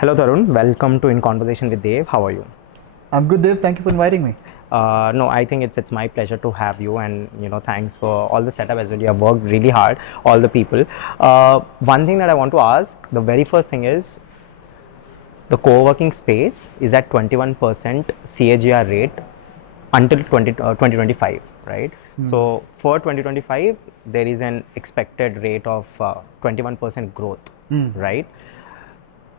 Hello Tarun, welcome to In Conversation with Dave. How are you? I'm good, Dave. Thank you for inviting me. No, I think it's my pleasure to have you, and thanks for all the setup as well. You have worked really hard, all the people. One thing that I want to ask, the very first thing is the co-working space is at 21% CAGR rate until 2025, right? So for 2025, there is an expected rate of 21% growth, right?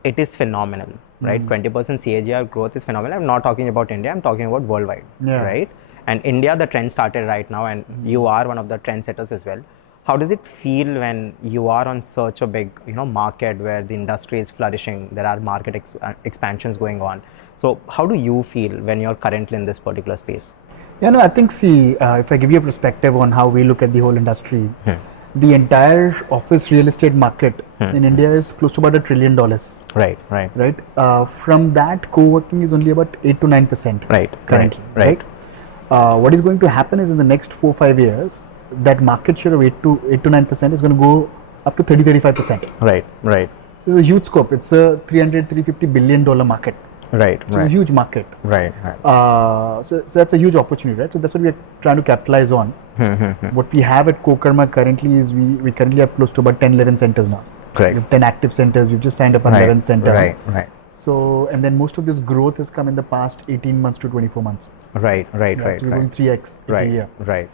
It is phenomenal, right? 20% CAGR growth is phenomenal. I'm not talking about India, I'm talking about worldwide, right? And India, the trend started right now, and you are one of the trendsetters as well. How does it feel when you are on such a big, market where the industry is flourishing, there are market expansions going on? So how do you feel when you're currently in this particular space? Yeah, no, I think, if I give you a perspective on how we look at the whole industry, the entire office real estate market in India is close to about $1 trillion. Right. From that, co-working is only about 8 to 9%. Currently. Right. What is going to happen is in the next 4-5 years, that market share of 8 to 9% is going to go up to 30-35%. Right. So it's a huge scope. It's a $300-350 billion market. Right. It's a huge market. Right. So that's a huge opportunity, right? So that's what we're trying to capitalize on. What we have at CoKarma currently is we currently have close to about 10-11 centers now. Correct. We have 10 active centers. We've just signed up an 11th center. Right. So, and then most of this growth has come in the past 18 months to 24 months. Right. So we're going 3x every year. Right.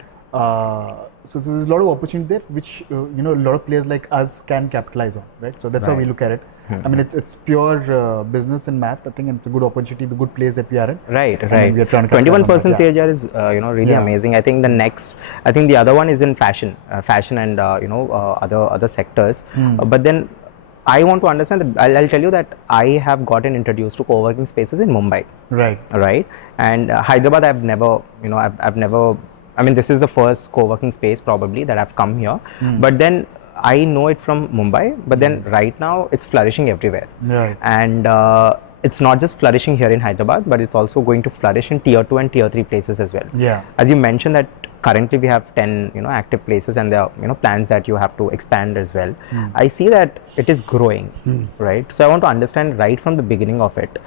So there's a lot of opportunity there, which a lot of players like us can capitalize on, right? So that's how we look at it. I mean, it's pure business and math, I think, and it's a good opportunity, the good place that we are in. Right. We are trying to 21% CAGR is really amazing. I think the other one is in fashion and other sectors. But then I want to understand that I'll tell you that I have gotten introduced to co-working spaces in Mumbai. Right. And Hyderabad, I've never. I mean, this is the first co-working space probably that I've come here. But then I know it from Mumbai, but then right now it's flourishing everywhere. Right. And it's not just flourishing here in Hyderabad, but it's also going to flourish in tier 2 and tier 3 places as well. Yeah. As you mentioned that currently we have 10 active places, and there are plans that you have to expand as well. I see that it is growing, right? So I want to understand right from the beginning of it.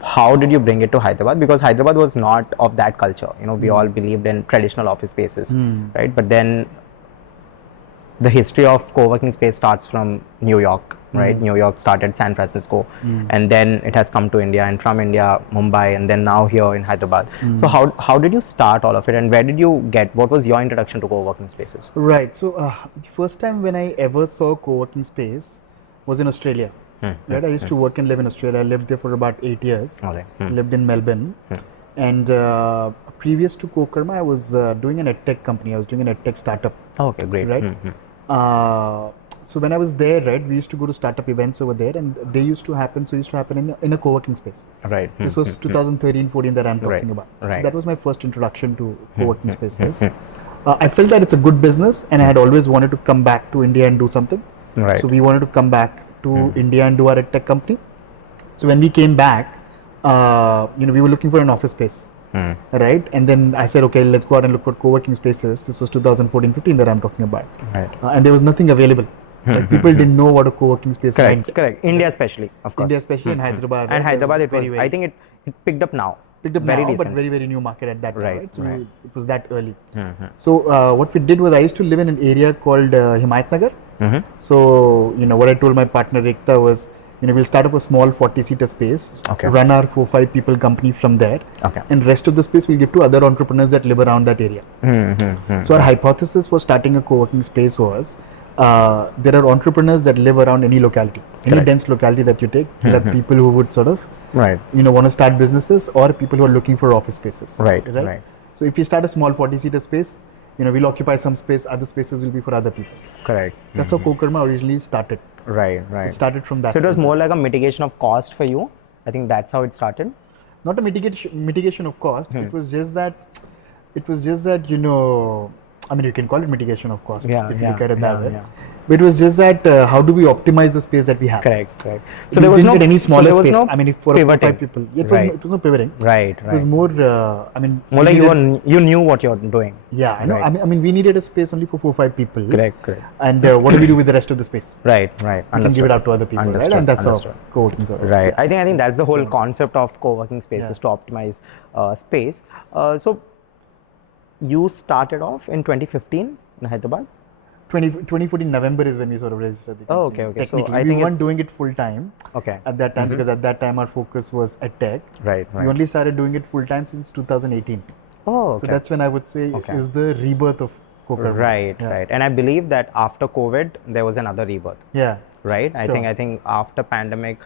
How did you bring it to Hyderabad? Because Hyderabad was not of that culture. We all believed in traditional office spaces, right? But then the history of co-working space starts from New York, right? New York started San Francisco, and then it has come to India, and from India, Mumbai, and then now here in Hyderabad. So how did you start all of it, and where did you what was your introduction to co-working spaces? Right. So the first time when I ever saw co-working space was in Australia. Right. I used to work and live in Australia. I lived there for about 8 years. Lived in Melbourne. And previous to CoKarma, I was doing an edtech company. I was doing an edtech startup. Okay, great. Right. So when I was there, right, we used to go to startup events over there, and they used to happen in a co-working space. Right. This was 2013-14 that I'm talking about. So that was my first introduction to co-working spaces. I felt that it's a good business, and I had always wanted to come back to India and do something. Right. So we wanted to come back to India and do our edtech company. So when we came back, we were looking for an office space. Right. And then I said, okay, let's go out and look for co-working spaces. This was 2014-15 that I'm talking about. Right. And there was nothing available. Like people didn't know what a co-working space was. Correct. India especially, of course. India especially in Hyderabad. And Hyderabad, it was, I think it picked up now. Very now, but very, very new market at that time. Right. So it was that early. So what we did was I used to live in an area called Himayat Nagar. So, what I told my partner Ekta was, we'll start up a small 40-seater space, run our 4-5 people company from there, and rest of the space we'll give to other entrepreneurs that live around that area. So our hypothesis for starting a co-working space was, there are entrepreneurs that live around any locality, any dense locality that you take. There are people who would sort of, want to start businesses, or people who are looking for office spaces. Right. So if you start a small 40-seater space, we'll occupy some space, other spaces will be for other people. Correct. That's how CoKarma originally started. Right. It started from that. So it was more like a mitigation of cost for you. I think that's how it started. Not a mitigation of cost. It was just that, I mean, you can call it mitigation of cost if you look at it that way. Yeah. But it was just that how do we optimize the space that we have? Correct. So there was no any smaller space. I mean, if for pivoting. 4 or 5 people, it was no pivoting. Right. It was more. I mean, more like you knew what you're doing. Yeah, I know. I mean, we needed a space only for 4 or 5 people. Correct. And what do we do with the rest of the space? Right. We can give it out to other people, right? And that's how co-working sort of. Right. I think that's the whole concept of co-working spaces to optimize space. So you started off in 2015 in Hyderabad. 2014 November is when we sort of registered the company. Okay. Technically, so I we think weren't doing it full time. Okay. At that time, because at that time our focus was at tech. Right. We only started doing it full time since 2018. Oh, okay. So that's when I would say is the rebirth of CoKarma. Right. And I believe that after COVID there was another rebirth. Yeah. Right. I think after pandemic,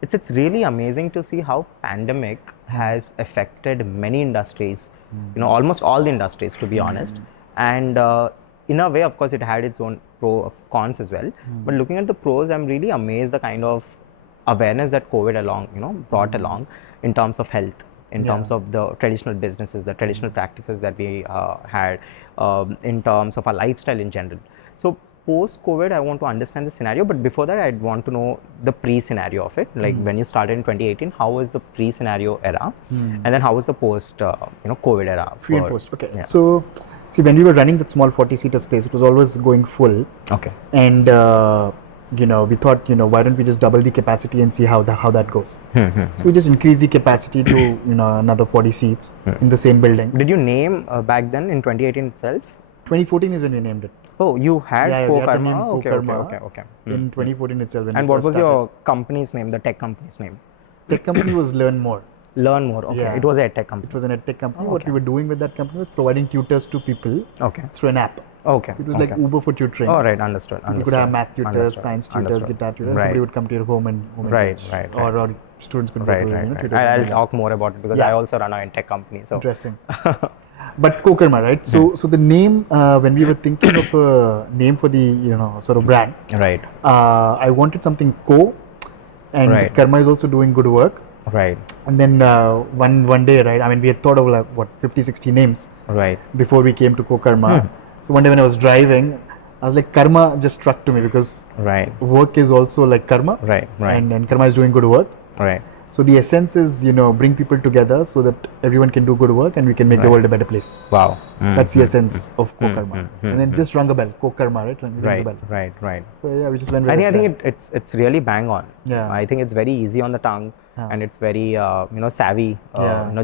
it's really amazing to see how pandemic has affected many industries. Almost all the industries, to be honest. And in a way, of course, it had its own cons as well. But looking at the pros, I'm really amazed the kind of awareness that COVID brought along in terms of health, in terms of the traditional businesses, the traditional practices that we had, in terms of our lifestyle in general. So post-COVID, I want to understand the scenario, but before that, I'd want to know the pre-scenario of it. Like when you started in 2018, how was the pre-scenario era, and then how was the post-COVID era? Pre and post. Okay. Yeah. So, see, when we were running that small 40-seater space, it was always going full. Okay. And we thought, why don't we just double the capacity and see how that goes? So we just increased the capacity to another 40 seats in the same building. Did you name back then in 2018 itself? 2014 is when we named it. Oh, you had CoKarma. Okay. In 2014 itself. And what was your company's name, the tech company's name? Tech company was Learn More. Learn More. Okay. Yeah. It was a tech company. It was an tech company. What we were doing with that company was providing tutors to people through an app. Okay. It was like Uber for tutoring. Oh, right. Understood. You could have math tutors, science tutors, guitar tutors. And somebody would come to your home and right. Or students could go to tutors. I'll talk more about it because I also run a tech company. So interesting. But CoKarma, right? So the name, when we were thinking of a name for the sort of brand, right? I wanted something co, and Karma is also doing good work. Right. And then one day, right? I mean, we had thought of like 50, 60 names. Right. Before we came to CoKarma. So one day when I was driving, I was like, Karma just struck to me because work is also like karma. Right. And Karma is doing good work. Right. So the essence is, bring people together so that everyone can do good work and we can make the world a better place. Wow. That's the essence of CoKarma. And then just rung a bell, CoKarma, right? Rings a bell. Right. So yeah, we just went with I think it's really bang on. Yeah. I think it's very easy on the tongue. And it's very savvy,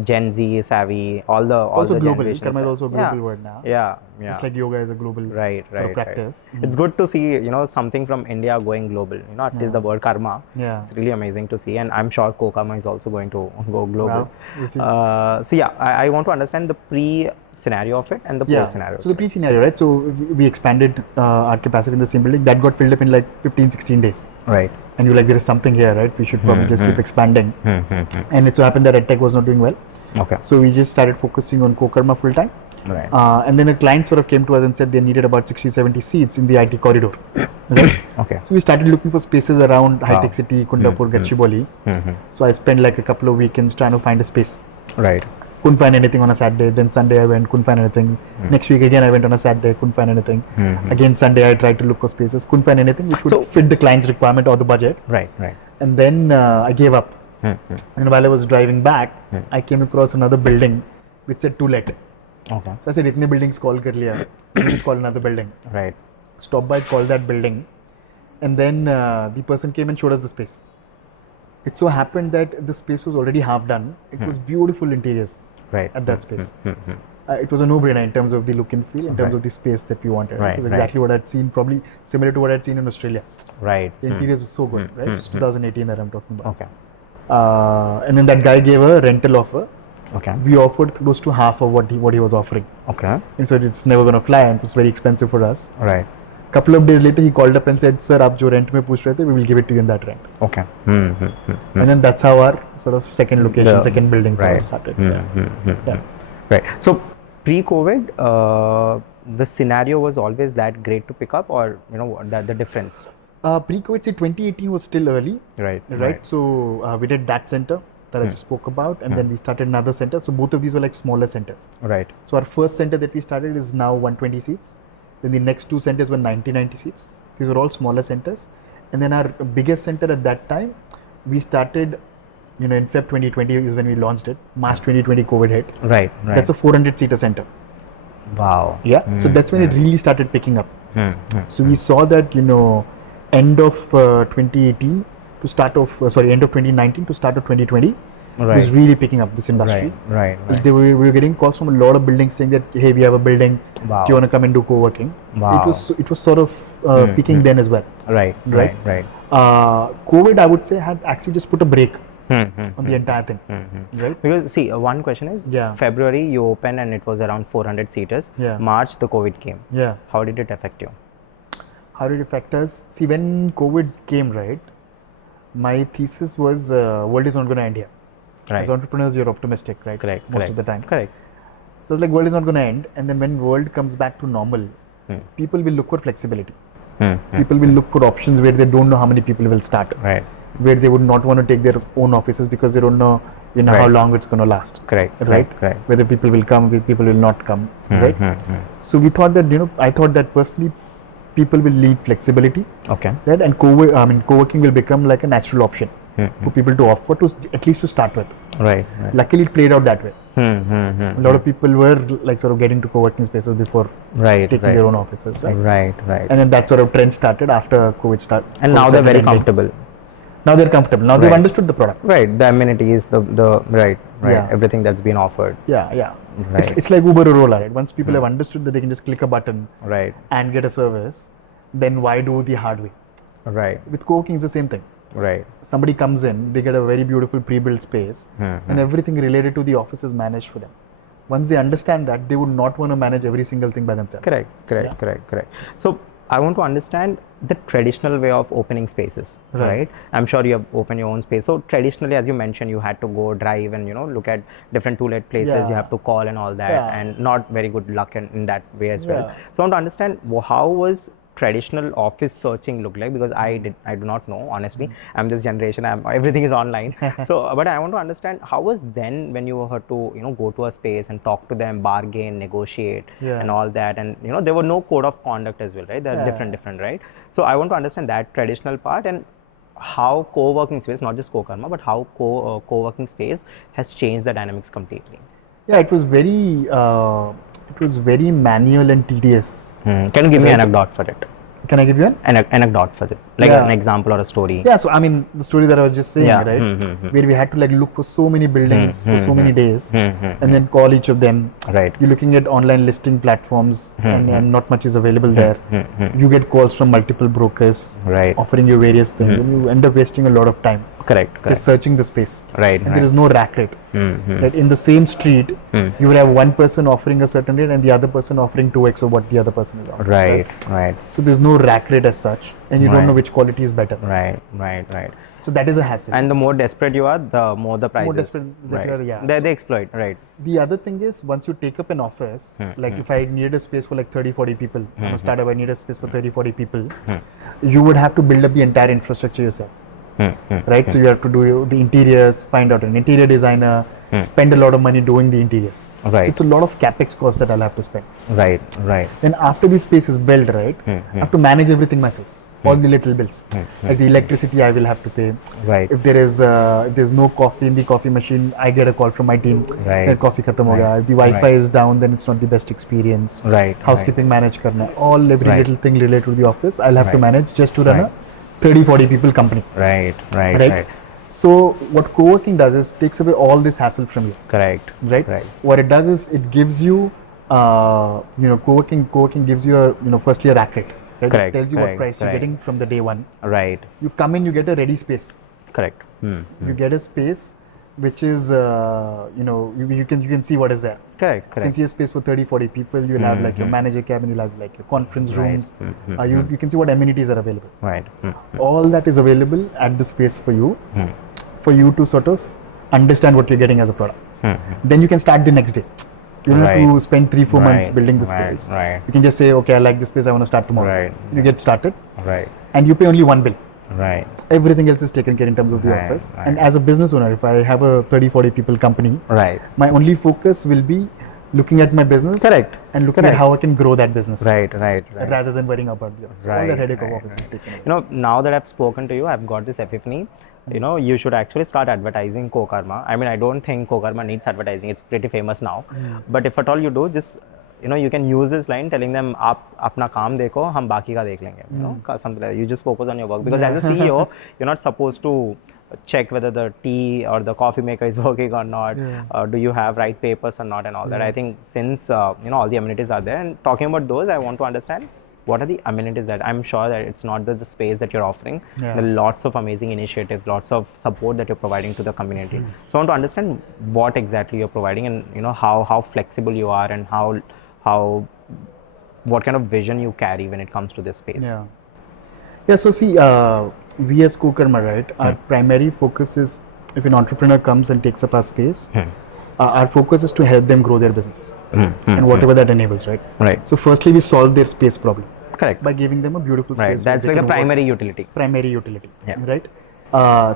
Gen Z savvy, all the global. generations. Karma is also a global word now. Yeah. Just like yoga is a global sort of practice. It's good to see something from India going global. At least the word karma. Yeah. It's really amazing to see, and I'm sure CoKarma is also going to go global. Wow. So yeah, I want to understand the pre-scenario of it and the post-scenario. So the pre-scenario, right? So we expanded our capacity in the same building. That got filled up in like 15, 16 days. Right. And you're like, there is something here, right? We should probably just keep expanding. And it so happened that EdTech was not doing well. Okay. So we just started focusing on CoKarma full time. Right. And then a client sort of came to us and said they needed about 60, 70 seats in the IT corridor. Right? Okay. So we started looking for spaces around High Tech City, Kundapur, Gachibowli. So I spent like a couple of weekends trying to find a space. Right. Couldn't find anything on a Saturday. Then Sunday I went, couldn't find anything. Next week again I went on a Saturday, couldn't find anything. Again Sunday I tried to look for spaces, couldn't find anything which would fit the client's requirement or the budget. Right. And then I gave up. And while I was driving back, I came across another building which said to let. Okay. So I said, "Itne buildings call kar liya. Let me just call another building." Right. Stopped by, called that building, and then the person came and showed us the space. It so happened that the space was already half done. It was beautiful interiors. Right. At that space. It was a no-brainer in terms of the look and feel, in terms of the space that we wanted. Right. It was exactly what I'd seen, probably similar to what I'd seen in Australia. Right. The interiors were so good, right? It's 2018 that I'm talking about. Okay. And then that guy gave a rental offer. Okay. We offered close to half of what he was offering. Okay. And so it's never going to fly, and it was very expensive for us. Right. Couple of days later, he called up and said, "Sir, आप जो rent में पूछ रहे थे, we will give it to you in that rent." Okay. And then that's how our sort of second location, second building sort of started. Right. So pre-COVID, the scenario was always that great to pick up, or the difference? Pre-COVID, say 2018 was still early. Right. So we did that center. that I just spoke about, and then we started another center. So both of these were like smaller centers. Right. So our first center that we started is now 120 seats. Then the next two centers were 90 seats. These were all smaller centers. And then our biggest center at that time, we started, in Feb 2020 is when we launched it. March 2020, COVID hit. Right. That's a 400-seater center. Wow. Yeah. So that's when it really started picking up. So we saw that, end of 2018 to start of, end of 2019 to start of 2020. It was really picking up this industry. Right. We were getting calls from a lot of buildings saying that, hey, we have a building. Wow. Do you want to come and do co-working? Wow. It was sort of peaking then as well. Right. COVID, I would say, had actually just put a break on the entire thing. Right? Because see, one question is, February you opened and it was around 400 seaters. March the COVID came. How did it affect you? How did it affect us? See, when COVID came, right, my thesis was world is not going to end here. Right. As entrepreneurs, you're optimistic, right? Most of the time. Correct. So it's like world is not going to end, and then when world comes back to normal, people will look for flexibility. People will look for options where they don't know how many people will start. Right. Where they would not want to take their own offices because they don't know, how long it's going to last. Correct. Whether people will come, whether people will not come. Right. So we thought that, I thought that personally, people will need flexibility. Okay. Right. And co-working will become like a natural option for people to offer to at least to start with. Right. Luckily, it played out that way. A lot of people were like sort of getting to co-working spaces before taking their own offices. Right. And then that sort of trend started after COVID started. And now they're very comfortable. Now they're comfortable. Now they've understood the product. Right. The amenities, the everything that's been offered. Yeah. Right. It's like Uber or Ola, right? Once people have understood that they can just click a button and get a service, then why do the hard way? Right. With co-working, it's the same thing. Right. Somebody comes in, they get a very beautiful pre-built space, and everything related to the office is managed for them. Once they understand that, they would not want to manage every single thing by themselves. Correct. So I want to understand the traditional way of opening spaces, right? I'm sure you have opened your own space. So traditionally, as you mentioned, you had to go drive and look at different to-let places. You have to call and all that, and not very good luck in that way as well. So I want to understand how was traditional office searching look like, because I do not know, honestly. I'm this generation, everything is online. So but I want to understand how was then when you had to go to a space and talk to them, bargain, negotiate and all that, and there were no code of conduct as well, right? They're different, right? So I want to understand that traditional part and how co-working space, not just CoKarma, but how co-working space has changed the dynamics completely. It was very manual and tedious. Can you give me an anecdote for it? Can I give you an anecdote for it? Like an example or a story? Yeah, so I mean, the story that I was just saying, right? Where we had to like look for so many buildings for so many days and then call each of them. Right. You're looking at online listing platforms and not much is available there. You get calls from multiple brokers offering you various things and you end up wasting a lot of time. Correct. Just searching the space. Right. And there is no rack rate. Right. In the same street, you would have one person offering a certain rate and the other person offering 2x of what the other person is offering. Right. So there's no rack rate as such, and you don't know which quality is better. Right. So that is a hassle. And the more desperate you are, the more the prices. More desperate that you are, They exploit, right. The other thing is, once you take up an office, like if I needed a space for like 30-40 people, I'm a startup, I need a space for 30-40 people, you would have to build up the entire infrastructure yourself. Right, so you have to do the interiors, find out an interior designer, spend a lot of money doing the interiors. So it's a lot of capex costs that I'll have to spend. Right. Then after the space is built, right, I have to manage everything myself. All the little bills, like the electricity I will have to pay. Right. If there's no coffee in the coffee machine, I get a call from my team. That coffee khatam ho gaya. If the Wi-Fi is down, then it's not the best experience. Housekeeping manage karna. Every little thing related to the office, I'll have to manage just to run a 30-40 people company. Right. So what co-working does is takes away all this hassle from you. Correct. Right. What it does is it gives you, co-working gives you firstly a rack rate. Right? It tells you what price you're getting from the day one. Right. You come in, you get a ready space. Correct. You get a space which is, you can see what is there. Correct. You can see a space for 30-40 people. You'll have like your manager cabin, you'll have like your conference rooms. You can see what amenities are available. Right. All that is available at the space for you to sort of understand what you're getting as a product. Then you can start the next day. You don't have to spend 3-4 months building the space. You can just say, okay, I like this space, I want to start tomorrow. You get started. And you pay only one bill. Right. Everything else is taken care in terms of the Right, office. right. And as a business owner, if I have a 30-40 people company, Right. my only focus will be looking at my business Correct. and looking Correct. at how I can grow that business. Right. Rather than worrying about the office. So all that headache of office is taken away. You know, now that I've spoken to you, I've got this epiphany. You know, you should actually start advertising CoKarma. I mean, I don't think CoKarma needs advertising. It's pretty famous now. But if at all you do, just, you know, you can use this line telling them, "आप अपना काम देखो, हम बाकी का देख लेंगे." You know, something like that. You just focus on your work, because as a CEO, you're not supposed to check whether the tea or the coffee maker is working or not. Do you have right papers or not, and all that. I think since you know, all the amenities are there, and talking about those, I want to understand, what are the amenities that I'm sure that it's not just the space that you're offering. There are lots of amazing initiatives, lots of support that you're providing to the community. So I want to understand what exactly you're providing, and you know, how flexible you are, and how what kind of vision you carry when it comes to this space. So see, we as CoKarma, right, our primary focus is, if an entrepreneur comes and takes up our space, our focus is to help them grow their business and whatever that enables, right? Right. So firstly, we solve their space problem. Correct. By giving them a beautiful space. Right. That's like a primary utility. Primary utility. Right.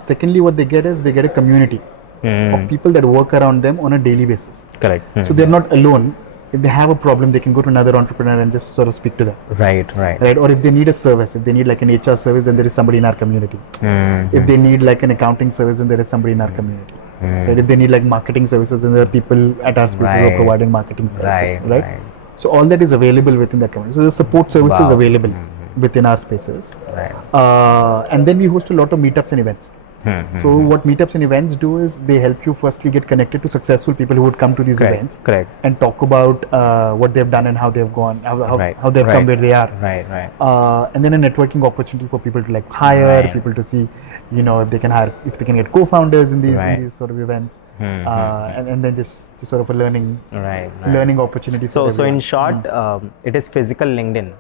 Secondly, what they get is they get a community of people that work around them on a daily basis. Correct. So they're not alone. If they have a problem, they can go to another entrepreneur and just sort of speak to them. Right. Or if they need a service, if they need like an HR service, then there is somebody in our community. If they need like an accounting service, then there is somebody in our community. Right? If they need like marketing services, then there are people at our spaces who are providing marketing services. Right. So all that is available within that community. So the support services available within our spaces. And then we host a lot of meetups and events. So what meetups and events do is they help you firstly get connected to successful people who would come to these events and talk about what they've done and how they've gone, how they've come where they are. And then a networking opportunity for people to like hire people to see, you know, if they can hire, if they can get co-founders in these sort of events, and then just sort of a learning opportunity. So in short, it is physical LinkedIn.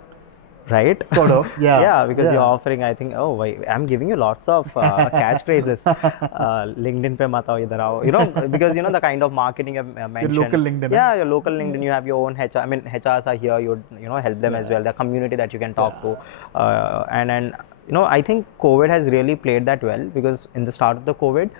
Right? Sort of, yeah, because you're offering, I think, I'm giving you lots of catchphrases. LinkedIn pe mat aao, idhar aao. You know, because you know the kind of marketing I've mentioned. Your local LinkedIn. Yeah, your local LinkedIn. You have your own HR. I mean, HRs are here. You know, help them as well. The community that you can talk to, and you know, I think COVID has really played that well, because in the start of the COVID,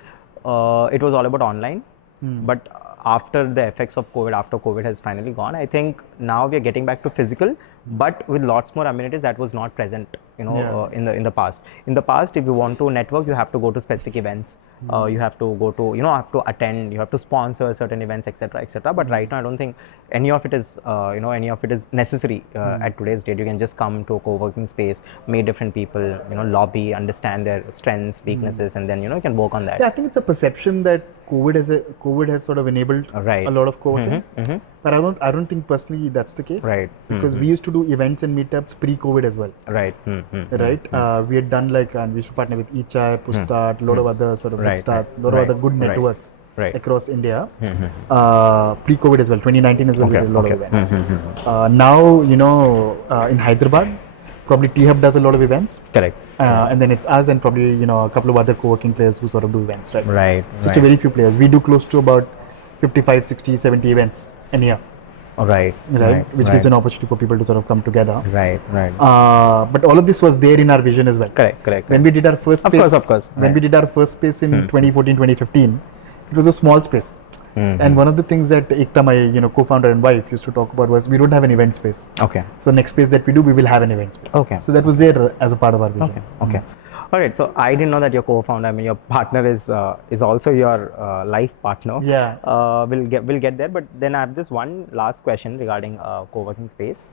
it was all about online, but after the effects of COVID, after COVID has finally gone, I think now we are getting back to physical, but with lots more amenities that was not present, you know, in the past. In the past, if you want to network, you have to go to specific events, you have to go to, you know, have to attend, you have to sponsor certain events, etc., etc. But right now, I don't think any of it is, you know, any of it is necessary at today's date. You can just come to a co-working space, meet different people, you know, lobby, understand their strengths, weaknesses, and then, you know, you can work on that. Yeah, I think it's a perception that COVID has sort of enabled a lot of co-working, but I don't think personally that's the case. Because we used to do events and meetups pre-COVID as well. We had done like, and we used to partner with Ichai, Pushstart, a lot of other sort of Start, a lot of other good networks across India. Pre-COVID as well, 2019 as well, we did a lot of events. Now, you know, in Hyderabad, probably T-Hub does a lot of events. And then it's us and probably, you know, a couple of other co-working players who sort of do events, Just a very few players. We do close to about 55, 60, 70 events a year. Which gives an opportunity for people to sort of come together. But all of this was there in our vision as well. Correct. When we did our first space, of course. When we did our first space in 2014, 2015, it was a small space. And one of the things that Ekta, my, you know, co-founder and wife, used to talk about was we don't have an event space. So next space that we do, we will have an event space. So that was there as a part of our vision. All right. So I didn't know that your co-founder, I mean, your partner is also your life partner. We'll get there. But then I have just one last question regarding co-working space.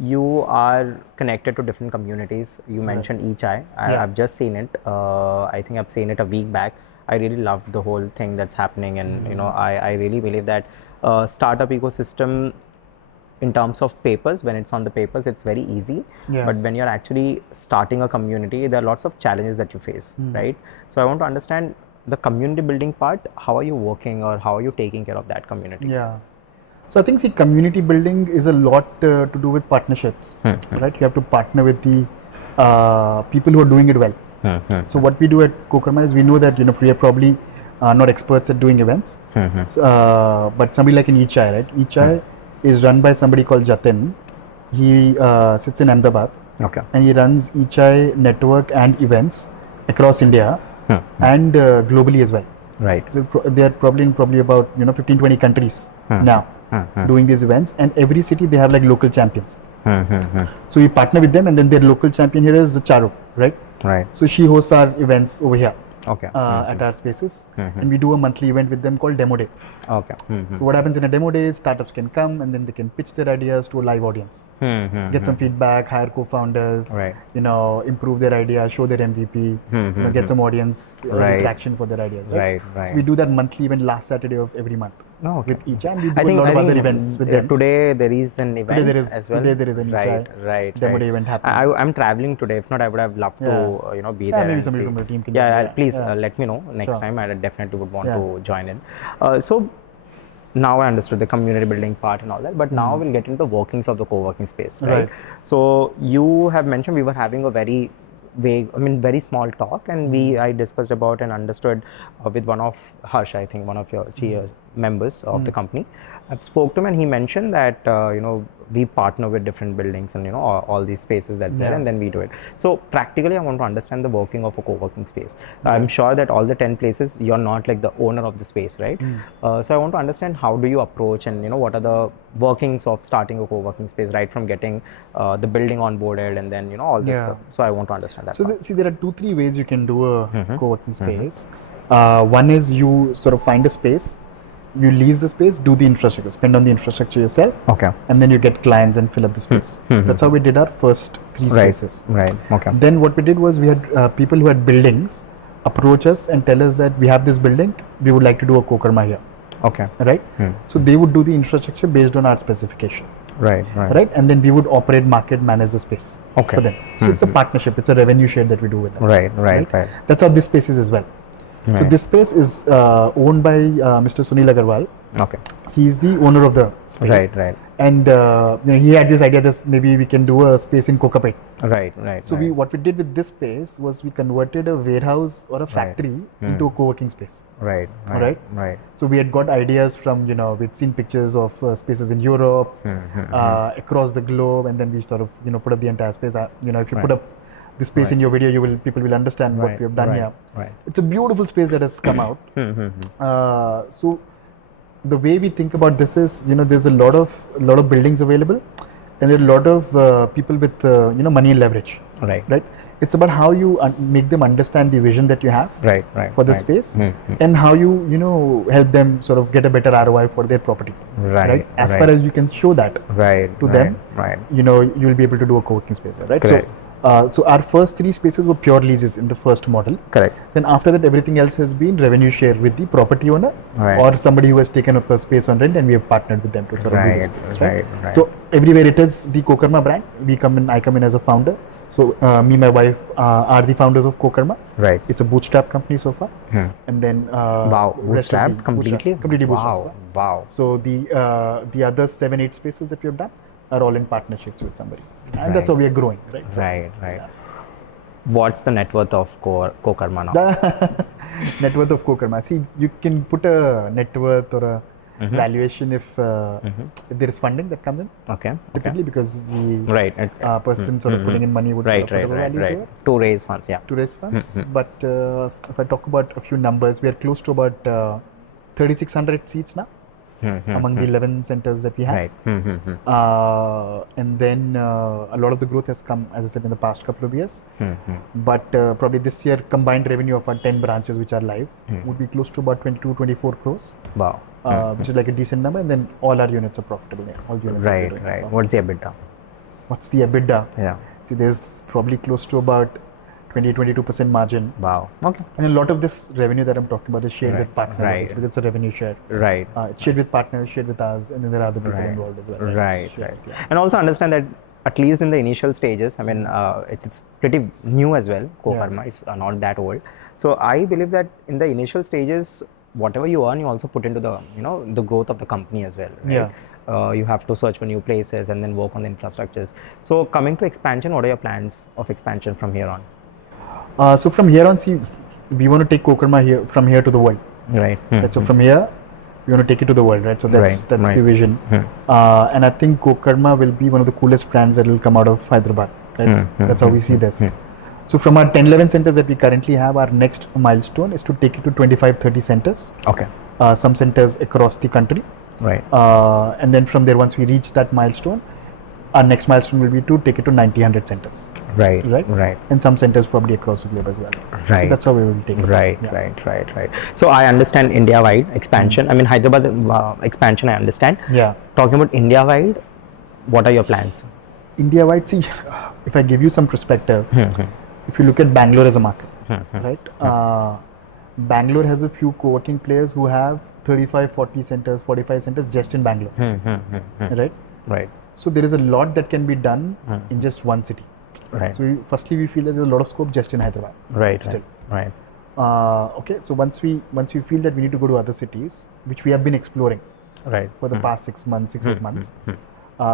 You are connected to different communities. You mentioned Ichai. I've just seen it. I think I've seen it a week back. I really love the whole thing that's happening, and you know, I really believe that startup ecosystem, in terms of papers, when it's on the papers, it's very easy. But when you're actually starting a community, there are lots of challenges that you face, right? So I want to understand the community building part. How are you working, or how are you taking care of that community? So I think, see, community building is a lot to do with partnerships, right? You have to partner with the people who are doing it well. So what we do at CoKarma is we know that, you know, we are probably not experts at doing events, but somebody like an Ichai, right? Ichai is run by somebody called Jatin. He sits in Ahmedabad. Okay. And he runs ECHI network and events across India and globally as well. Right. So they are probably in about 15-20 countries now doing these events, and every city they have like local champions. So we partner with them, and then their local champion here is Charu, right? Right. So she hosts our events over here. Okay. At our spaces, and we do a monthly event with them called Demo Day. Okay. So what happens in a demo day is startups can come and then they can pitch their ideas to a live audience, get some feedback, hire co-founders, Right. improve their idea, show their MVP, get some audience interaction for their ideas. Right? Right. So we do that monthly event last Saturday of every month. No, okay. With each, and we do a lot of other events with them. Today there is an event as well. Today there is an right. Demo Day event happening. I'm traveling today. If not, I would have loved to be there. Maybe and somebody see. from the team can. Please let me know next time. I definitely would want to join in. So now I understood the community building part and all that, but now we'll get into the workings of the co-working space, right? So you have mentioned we were having a very vague, very small talk, and I discussed about and understood with one of Harsh, I think one of your members of the company. I spoke to him and he mentioned that we partner with different buildings and all these spaces that's there, and then we do it. So practically I want to understand the working of a co-working space. I'm sure that all the 10 places you're not like the owner of the space, right? So I want to understand how do you approach and what are the workings of starting a co-working space, right from getting the building onboarded and then all this stuff. So I want to understand that. So see, there are 2-3 ways you can do a co-working space. One is you sort of find a space, you lease the space, do the infrastructure, spend on the infrastructure yourself, and then you get clients and fill up the space. That's how we did our first 3 spaces. Right. Okay. Then what we did was we had people who had buildings approach us and tell us that we have this building, we would like to do a CoKarma here. Okay. Right. So they would do the infrastructure based on our specification. Right. And then we would operate, market, manage the space for them. So it's a partnership, it's a revenue share that we do with them. Right. That's how this space is as well. So this space is owned by Mr. Sunil Agarwal. Okay. He's the owner of the space. Right. And he had this idea that maybe we can do a space in Kokapet. Right. So what we did with this space was we converted a warehouse or a factory into a co-working space. Right. So we had got ideas from we'd seen pictures of spaces in Europe, across the globe, and then we sort of put up the entire space. If you put up this space in your video, people will understand what we have done here. It's a beautiful space that has come out. So the way we think about this is, there's a lot of buildings available, and there are a lot of people with money and leverage. Right. It's about how you make them understand the vision that you have for the space, and how you help them sort of get a better ROI for their property. Right. As far as you can show that to them, you'll be able to do a co-working space. Right. So our first 3 spaces were pure leases in the first model. Correct. Then after that, everything else has been revenue share with the property owner or somebody who has taken up a space on rent, and we have partnered with them to sort of do the space. Right. So everywhere it is the CoKarma brand. I come in as a founder. So me and my wife are the founders of CoKarma. Right. It's a bootstrap company so far. And then bootstrap completely. Bootstrap. Wow. So the other 7-8 spaces that we have done are all in partnerships with somebody, and that's how we are growing. Right. So, right. What's the net worth of CoKarma now? Net worth of CoKarma. See, you can put a net worth or a valuation if there is funding that comes in. Okay. Typically, because the person sort of putting in money would sort of put a value to it. To raise funds, To raise funds. But if I talk about a few numbers, we are close to about 3,600 seats now. Among the 11 centers that we have. And then a lot of the growth has come, as I said, in the past couple of years. But probably this year, combined revenue of our 10 branches which are live would be close to about 22-24 crores. Wow. Which is like a decent number. And then all our units are profitable. All units are doing right. What's the EBITDA? What's the EBITDA? Yeah. See, there's probably close to about 20-22% margin. Wow. Okay. And a lot of this revenue that I'm talking about is shared with partners. Because it's a revenue share. Right. It's shared with partners, shared with us, and then there are other people involved as well. Right. And also understand that at least in the initial stages, it's pretty new as well. CoKarma is not that old. So I believe that in the initial stages, whatever you earn, you also put into the the growth of the company as well. Right? You have to search for new places and then work on the infrastructures. So coming to expansion, what are your plans of expansion from here on? So from here on, see, we want to take CoKarma from here to the world. Right. So from here, we want to take it to the world, right? So that's the vision. And I think CoKarma will be one of the coolest brands that will come out of Hyderabad. Right? That's how we see this. So from our 10-11 centers that we currently have, our next milestone is to take it to 25-30 centers. Okay. Some centers across the country. Right. And then from there, once we reach that milestone, our next milestone will be to take it to 90-100 centers. Right. Right. Right. And some centers probably across the globe as well. Right. So that's how we will take it. Right. Yeah. Right. So I understand India-wide expansion. I mean Hyderabad expansion. I understand. Yeah. Talking about India-wide, what are your plans? India-wide, see, if I give you some perspective, if you look at Bangalore as a market, right? Bangalore has a few co-working players who have 35, 40 centers, 45 centers just in Bangalore. Right? Right. So there is a lot that can be done in just one city. Right. So firstly, we feel that there's a lot of scope just in Hyderabad. Right. Still. Right. Okay. So once we feel that we need to go to other cities, which we have been exploring, right, for the past 6 months, 8 months,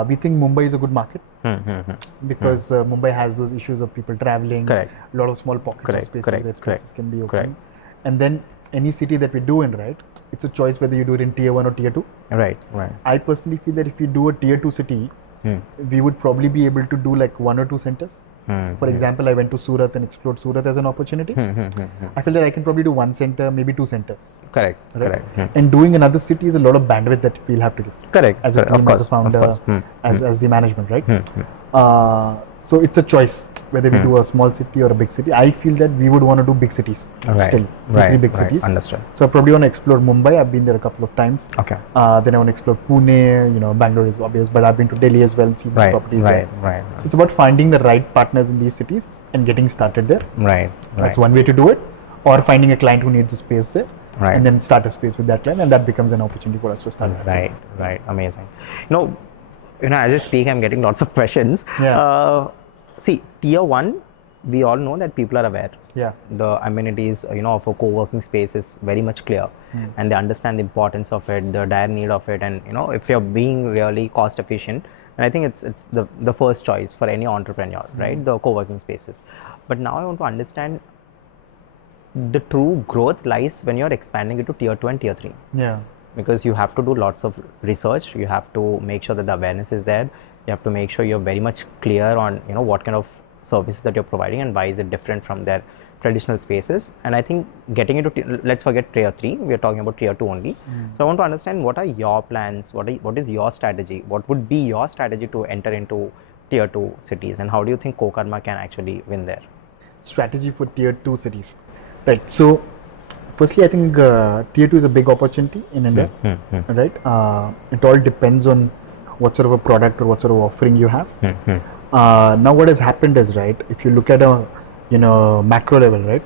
we think Mumbai is a good market because Mumbai has those issues of people traveling. Correct. A lot of small pockets of spaces where spaces can be open. Correct. And then any city that we do in, right, it's a choice whether you do it in tier 1 or tier 2. Right. I personally feel that if you do a tier 2 city, we would probably be able to do like 1 or 2 centers. For example, I went to Surat and explored Surat as an opportunity. I feel that I can probably do 1 center, maybe 2 centers. Correct. Right? And doing another city is a lot of bandwidth that we'll have to give. Correct. As a team, as a founder, as the management, right? So it's a choice whether we do a small city or a big city. I feel that we would want to do big cities still, 3 big cities. Understood. So I probably want to explore Mumbai. I've been there a couple of times. Okay. Then I want to explore Pune. Bangalore is obvious, but I've been to Delhi as well, seen these properties there. Right. So it's about finding the right partners in these cities and getting started there. Right. That's one way to do it. Or finding a client who needs a space there. Right. And then start a space with that client, and that becomes an opportunity for us to start. Right. Amazing. As I speak, I'm getting lots of questions. Yeah. See, tier 1, we all know that people are aware. Yeah. The amenities, of a co-working space is very much clear, and they understand the importance of it, the dire need of it, and if you're being really cost efficient, and I think it's the first choice for any entrepreneur, right? The co-working spaces. But now I want to understand the true growth lies when you're expanding it to tier 2 and tier 3. Yeah. Because you have to do lots of research, you have to make sure that the awareness is there, you have to make sure you're very much clear on what kind of services that you're providing and why is it different from their traditional spaces. And I think getting into let's forget tier 3, we are talking about tier 2 only. So I want to understand, what are your plans, what is your strategy, what would be your strategy to enter into tier 2 cities, and how do you think CoKarma can actually win there? Strategy for tier 2 cities. Right. So firstly, I think tier 2 is a big opportunity in India, right? It all depends on what sort of a product or what sort of offering you have. Now what has happened is, right, if you look at a macro level, right,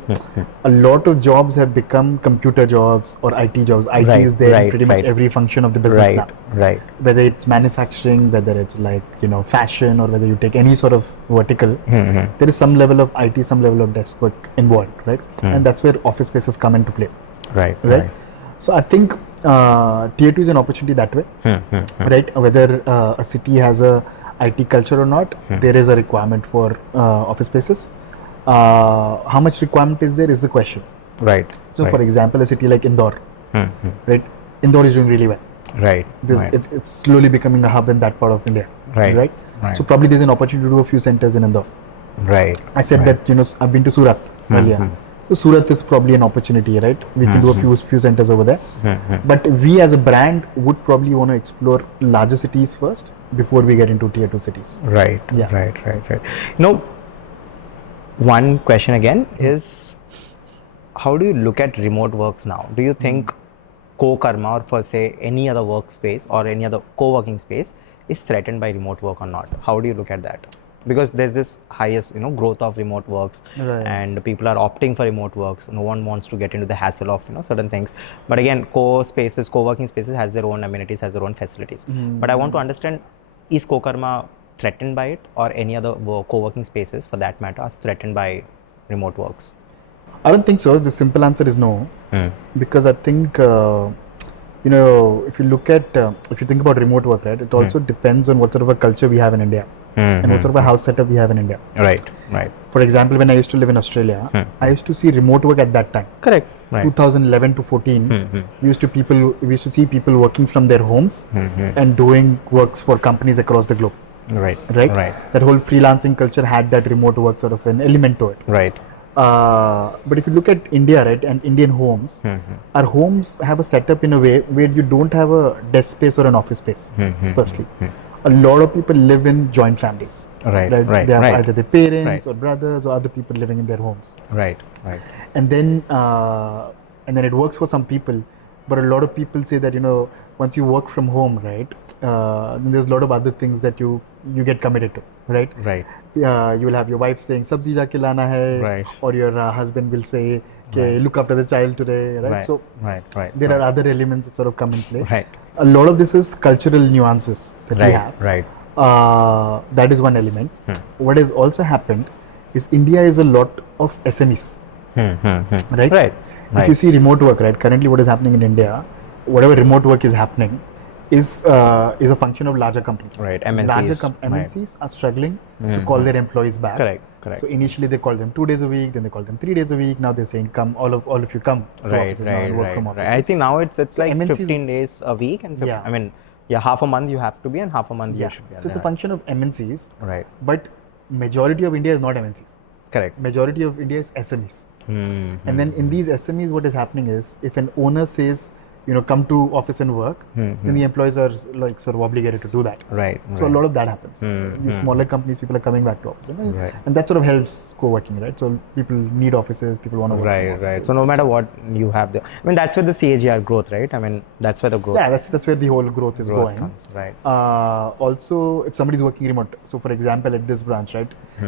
a lot of jobs have become computer jobs or IT jobs. IT is there in pretty much every function of the business now. Right. Whether it's manufacturing, whether it's like fashion, or whether you take any sort of vertical, there is some level of IT, some level of desk work involved, right? And that's where office spaces come into play. Right. So I think tier 2 is an opportunity that way, right? Whether a city has a IT culture or not, there is a requirement for office spaces. How much requirement is there is the question. Right. So for example, a city like Indore, right? Indore is doing really well. Right. It's slowly becoming a hub in that part of India. Right. So probably there's an opportunity to do a few centers in Indore. Right. I said that I've been to Surat earlier. So Surat is probably an opportunity, right? We can do a few centers over there. But we as a brand would probably want to explore larger cities first before we get into tier 2 cities. Right. Yeah. Right. One question again is, how do you look at remote works now? Do you think CoKarma, or per se any other workspace or any other co-working space, is threatened by remote work or not? How do you look at that? Because there's this highest growth of remote works, and people are opting for remote works. No one wants to get into the hassle of certain things. But again, co-working spaces has their own amenities, has their own facilities. But I want to understand, is CoKarma threatened by it, or any other co-working spaces for that matter are threatened by remote works? I don't think so. The simple answer is no, because I think if you look at if you think about remote work, right, it also depends on what sort of a culture we have in India. And what sort of a house setup we have in India. Right. For example, when I used to live in Australia, I used to see remote work at that time. Correct. Right. 2011 to 14, we used to see people working from their homes and doing works for companies across the globe. Right. That whole freelancing culture had that remote work sort of an element to it. Right. But if you look at India, right, and Indian homes, our homes have a setup in a way where you don't have a desk space or an office space. Firstly, a lot of people live in joint families. Right. They have either their parents or brothers or other people living in their homes. Right. And then it works for some people, but a lot of people say that once you work from home, right, then there's a lot of other things that you get committed to, right? Right. You will have your wife saying sabzi jaake lana hai, or your husband will say look after the child today, right? So there are other elements that sort of come in play. Right. A lot of this is cultural nuances that we have. Right. That is one element. What has also happened is India is a lot of SMEs. Right. If you see remote work, right, currently what is happening in India, whatever remote work is happening is a function of larger companies. Right. MNCs. MNCs are struggling to call their employees back. Correct. So initially they called them 2 days a week, then they called them 3 days a week. Now they're saying come, all of you come to offices now and work from offices. I think now it's like MNCs, 15 days a week and half a month you have to be and half a month you should be. So it's a function of MNCs. Right. But majority of India is not MNCs. Correct. Majority of India is SMEs. And then in these SMEs, what is happening is if an owner says, come to office and work, then the employees are like sort of obligated to do that. Right. So a lot of that happens. These smaller companies, people are coming back to office, and that sort of helps co-working, right? So people need offices, people want to work. Right. So no matter what you have there, that's where the CAGR growth, right? That's where the growth. Yeah, that's where the whole growth is going. Comes, right. Also, if somebody's working remote, so for example, at this branch, right,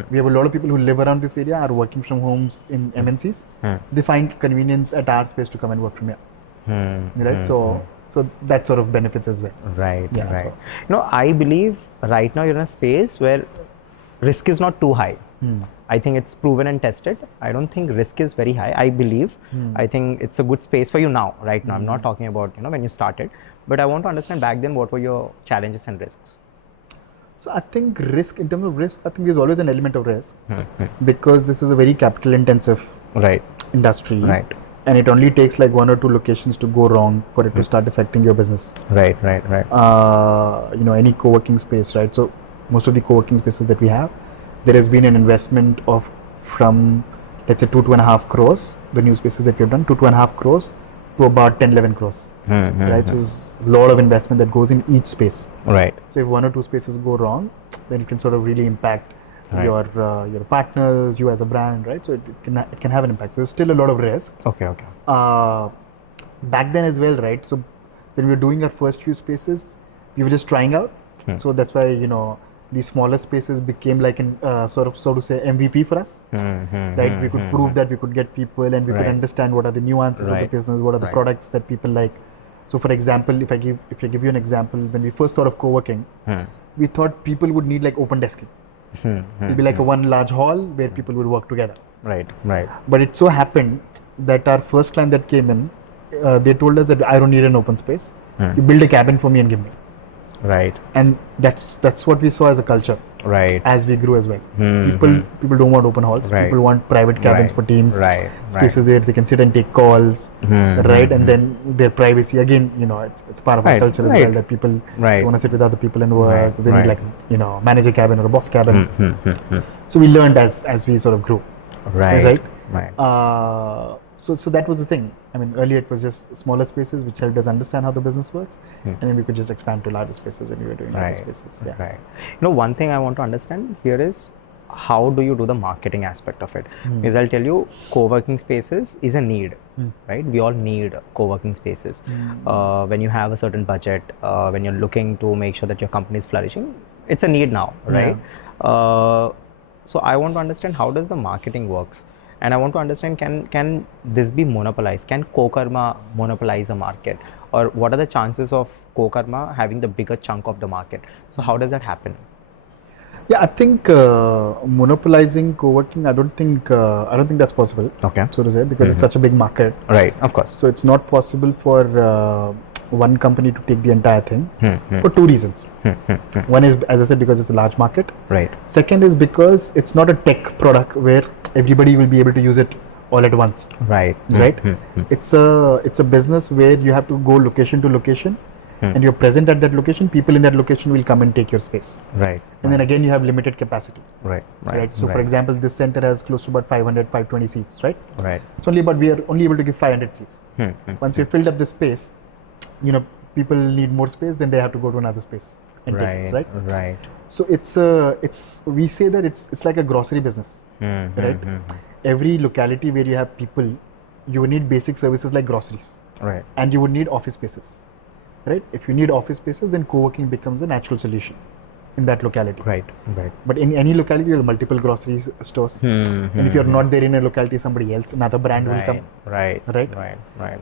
we have a lot of people who live around this area are working from homes in MNCs. They find convenience at our space to come and work from here. Right. So that sort of benefits as well. Right. So. I believe right now you're in a space where risk is not too high. I think it's proven and tested. I don't think risk is very high. I believe. I think it's a good space for you now. Right now, I'm not talking about when you started, but I want to understand back then what were your challenges and risks. So I think risk, in terms of risk, I think there's always an element of risk because this is a very capital intensive industry. Right. And it only takes like 1 or 2 locations to go wrong for it to start affecting your business. Right. Any co-working space, right? So most of the co-working spaces that we have, there has been an investment of from let's say 2.5 crores, the new spaces that we have done, 2.5 crores to about 10-11 crores. Right? So there's a lot of investment that goes in each space. Right. So if 1 or 2 spaces go wrong, then it can sort of really impact your partners, you as a brand, right? So it can have an impact. So there's still a lot of risk. Okay. Back then as well, right? So when we were doing our first few spaces, we were just trying out. So that's why these smaller spaces became like an so to say MVP for us. Right? We could prove that we could get people and we could understand what are the nuances of the business, what are the products that people like. So for example, if I give you an example, when we first thought of co-working, we thought people would need like open desking. It'll be like a one large hall where people would work together. Right. But it so happened that our first client that came in, they told us that I don't need an open space. You build a cabin for me and give me. Right. And that's what we saw as a culture. Right. As we grew as well. People don't want open halls. People want private cabins for teams. Spaces where they can sit and take calls. Right. And then their privacy. Again, it's part of our culture as well that people don't want to sit with other people and work. They need like manager cabin or a boss cabin. So we learned as we sort of grew. Right. So that was the thing. I mean, earlier it was just smaller spaces which helped us understand how the business works, and then we could just expand to larger spaces when we were doing larger spaces. Yeah. Right. One thing I want to understand here is how do you do the marketing aspect of it? Because I'll tell you, co-working spaces is a need, right? We all need co-working spaces. When you have a certain budget, when you're looking to make sure that your company is flourishing, it's a need now, right? So I want to understand how does the marketing works. And I want to understand, can this be monopolized? Can CoKarma monopolize a market? Or what are the chances of CoKarma having the bigger chunk of the market? So how does that happen? Yeah, I think monopolizing co-working, I don't think that's possible. Okay. So to say, because it's such a big market. Right, of course. So it's not possible for one company to take the entire thing for 2 reasons. One is, as I said, because it's a large market. Right. Second is because it's not a tech product where everybody will be able to use it all at once. Right. Right. It's a business where you have to go location to location and you're present at that location, people in that location will come and take your space. Right. And then again, you have limited capacity. Right. So for example, this center has close to about 520 seats, right? Right. It's only about, we are only able to give 500 seats. Once we filled up the space, people need more space, then they have to go to another space and take it, right? Right. So we say that it's like a grocery business, right? Every locality where you have people, you would need basic services like groceries, right? And you would need office spaces, right? If you need office spaces, then co-working becomes a natural solution in that locality, right? But in any locality, you have multiple grocery stores, and if you're not there in a locality, somebody else, another brand will come, right?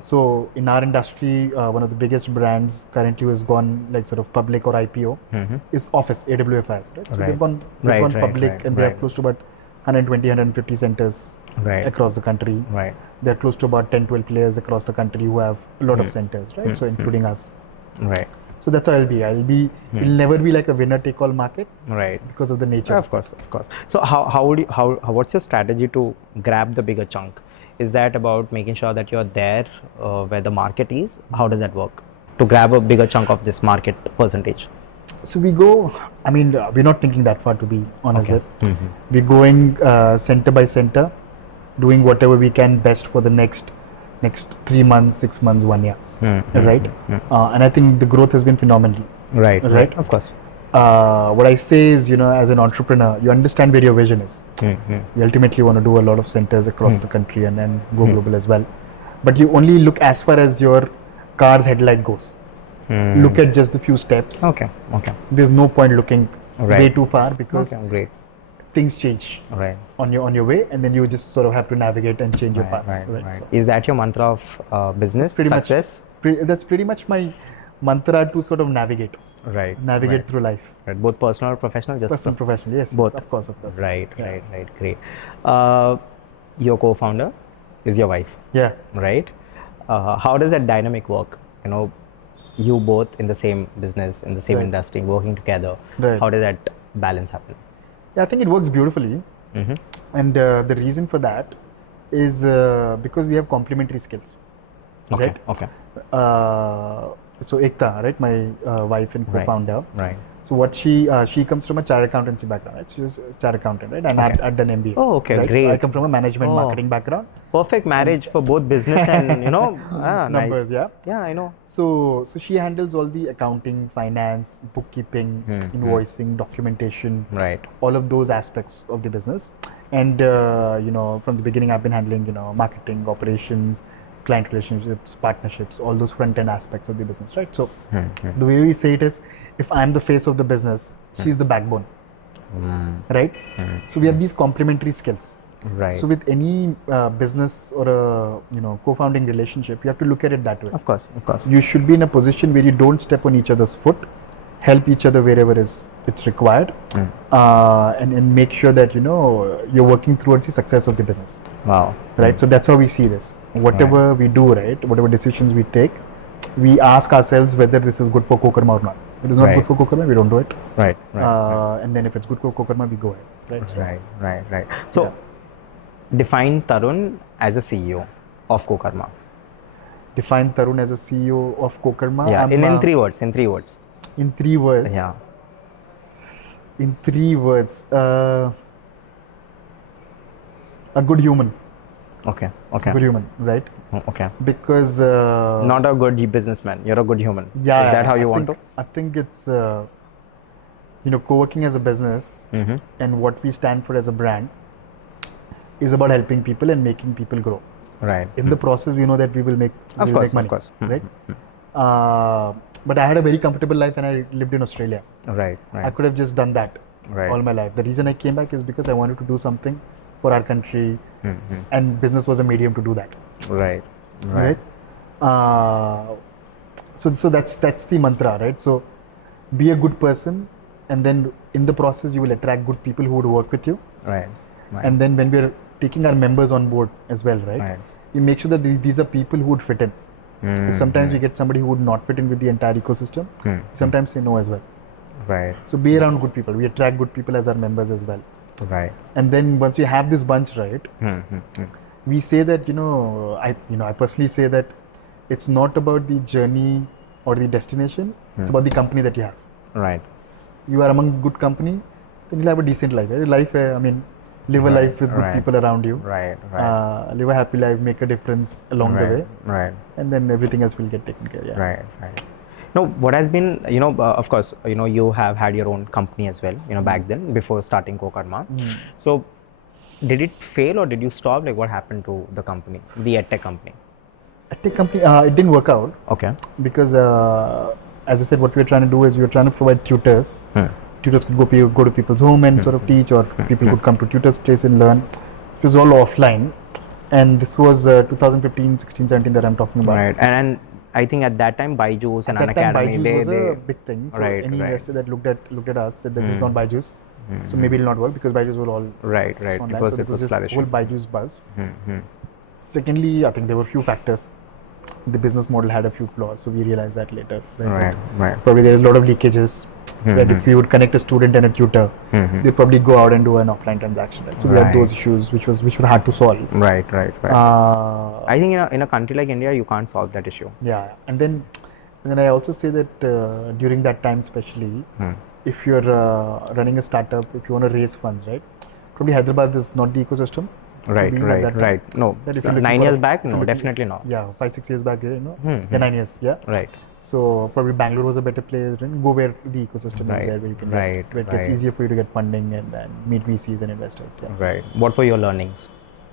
So in our industry, one of the biggest brands currently who has gone like sort of public or IPO is Office, AWFIS, right? So they've gone public, and they have close to about 120, 150 centers across the country. Right. They're close to about 10, 12 players across the country who have a lot of centers, right? So including us. Right. So that's how it'll it'll never be like a winner take all market. Right. Because of the nature. Of course. So what's your strategy to grab the bigger chunk? Is that about making sure that you're there where the market is? How does that work to grab a bigger chunk of this market percentage? So we go, we're not thinking that far, to be honest. Okay. We're going center by center, doing whatever we can best for the next 3 months, 6 months, 1 year. Right? And I think the growth has been phenomenal. Right. Of course. What I say is, as an entrepreneur, you understand where your vision is. You ultimately want to do a lot of centers across the country and then go global as well. But you only look as far as your car's headlight goes. Look at just the few steps. Okay. There's no point looking way too far, because things change on your way, and then you just sort of have to navigate and change your paths. Right. So is that your mantra of business success? That's pretty much my mantra to sort of navigate. Navigate through life. Right. Both personal or professional? Just personal, professional. Yes. Both. Of course. Right. Great. Your co-founder is your wife. Yeah. Right. How does that dynamic work? You both in the same business, in the same industry, working together. Right. How does that balance happen? Yeah, I think it works beautifully. And the reason for that is because we have complementary skills. Okay. So Ekta, right, my wife and co-founder. Right. So what she comes from a chartered accountancy background, right? She's a chartered accountant, right? And I've done MBA. Oh, okay, right? great. So I come from a management marketing background. Perfect marriage for both business and numbers. Nice. Yeah, I know. So she handles all the accounting, finance, bookkeeping, invoicing, documentation, all of those aspects of the business. And from the beginning, I've been handling marketing, operations, client relationships, partnerships, all those front-end aspects of the business, right? So the way we say it is, if I'm the face of the business, she's the backbone, right? So we have these complementary skills. Right. So with any business or a co-founding relationship, you have to look at it that way. Of course. You should be in a position where you don't step on each other's foot, help each other wherever it's required, and make sure that you're working towards the success of the business. Wow. Right. So that's how we see this. Whatever we do, right, whatever decisions we take, we ask ourselves whether this is good for CoKarma or not. If it is not good for CoKarma, we don't do it. Right. And then if it's good for CoKarma, we go ahead. Right. So define Tarun as a CEO of CoKarma. Define Tarun as a CEO of CoKarma. Yeah. In 3 words. In 3 words. Yeah. In 3 words. A good human. Okay. Good human, right? Okay. Because not a good businessman. You're a good human. Yeah. Is that how you want to? I think it's co-working as a business and what we stand for as a brand is about helping people and making people grow. Right. In the process, we know that we will make money. Of course. Right. But I had a very comfortable life and I lived in Australia. Right. I could have just done that all my life. The reason I came back is because I wanted to do something for our country, and business was a medium to do that. Right. So that's the mantra, right? So be a good person, and then in the process you will attract good people who would work with you. Right. And then when we're taking our members on board as well, right? You make sure that these are people who would fit in. If sometimes we get somebody who would not fit in with the entire ecosystem, sometimes say no as well. Right. So be around good people. We attract good people as our members as well. Right. And then once you have this bunch, right, we say that I personally say that it's not about the journey or the destination. It's about the company that you have. Right. You are among good company, then you'll have a decent life. Right? Life, live a life with good people around you. Right. Live a happy life, make a difference along the way. Right. And then everything else will get taken care of. Yeah. Right. Now, what has been, of course, you have had your own company as well, back then, before starting CoKarma. So, did it fail or did you stop? Like, what happened to the company, the EdTech company? EdTech company, it didn't work out. Okay. Because, as I said, what we were trying to do is we were trying to provide tutors. Tutors could go to people's home and sort of teach, or people could come to tutors' place and learn. It was all offline. And this was 2015, 16, 17 that I'm talking about. Right. And I think at that time, Byju's and Unacademy, Byju's was a big thing. So any investor that looked at us said that this is not Byju's. So maybe it'll not work because Byju's were all right. Online. It was this whole Byju's buzz. Secondly, I think there were a few factors. The business model had a few flaws, so we realized that later. Right. Probably there's a lot of leakages. Right? If we would connect a student and a tutor, they'd probably go out and do an offline transaction. Right? So we had those issues, which were hard to solve. Right. I think in a country like India, you can't solve that issue. Yeah, and then I also say that during that time, especially, if you're running a startup, if you want to raise funds, right? Probably Hyderabad is not the ecosystem. Right. No, 9 years back, no, definitely not. Yeah, 5-6 years back, yeah, 9 years, yeah. Right. So probably Bangalore was a better place. Go where the ecosystem is there, where you can where it gets easier for you to get funding and meet VCs and investors. Yeah. Right. What were your learnings?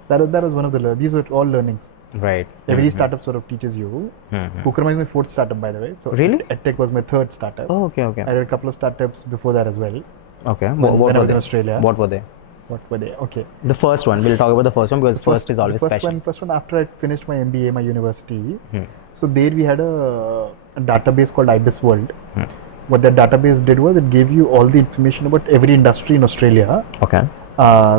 That was one of the these were all learnings. Right. Every startup sort of teaches you. CoKarma is my 4th startup, by the way. So really? EdTech was my 3rd startup. Oh, okay. I had a couple of startups before that as well. Okay. When I was in Australia. What were they? Okay. The first one. We'll talk about the first one because first is always special. First one after I finished my MBA, my university. So there we had a database called IBIS World. What that database did was it gave you all the information about every industry in Australia. Okay.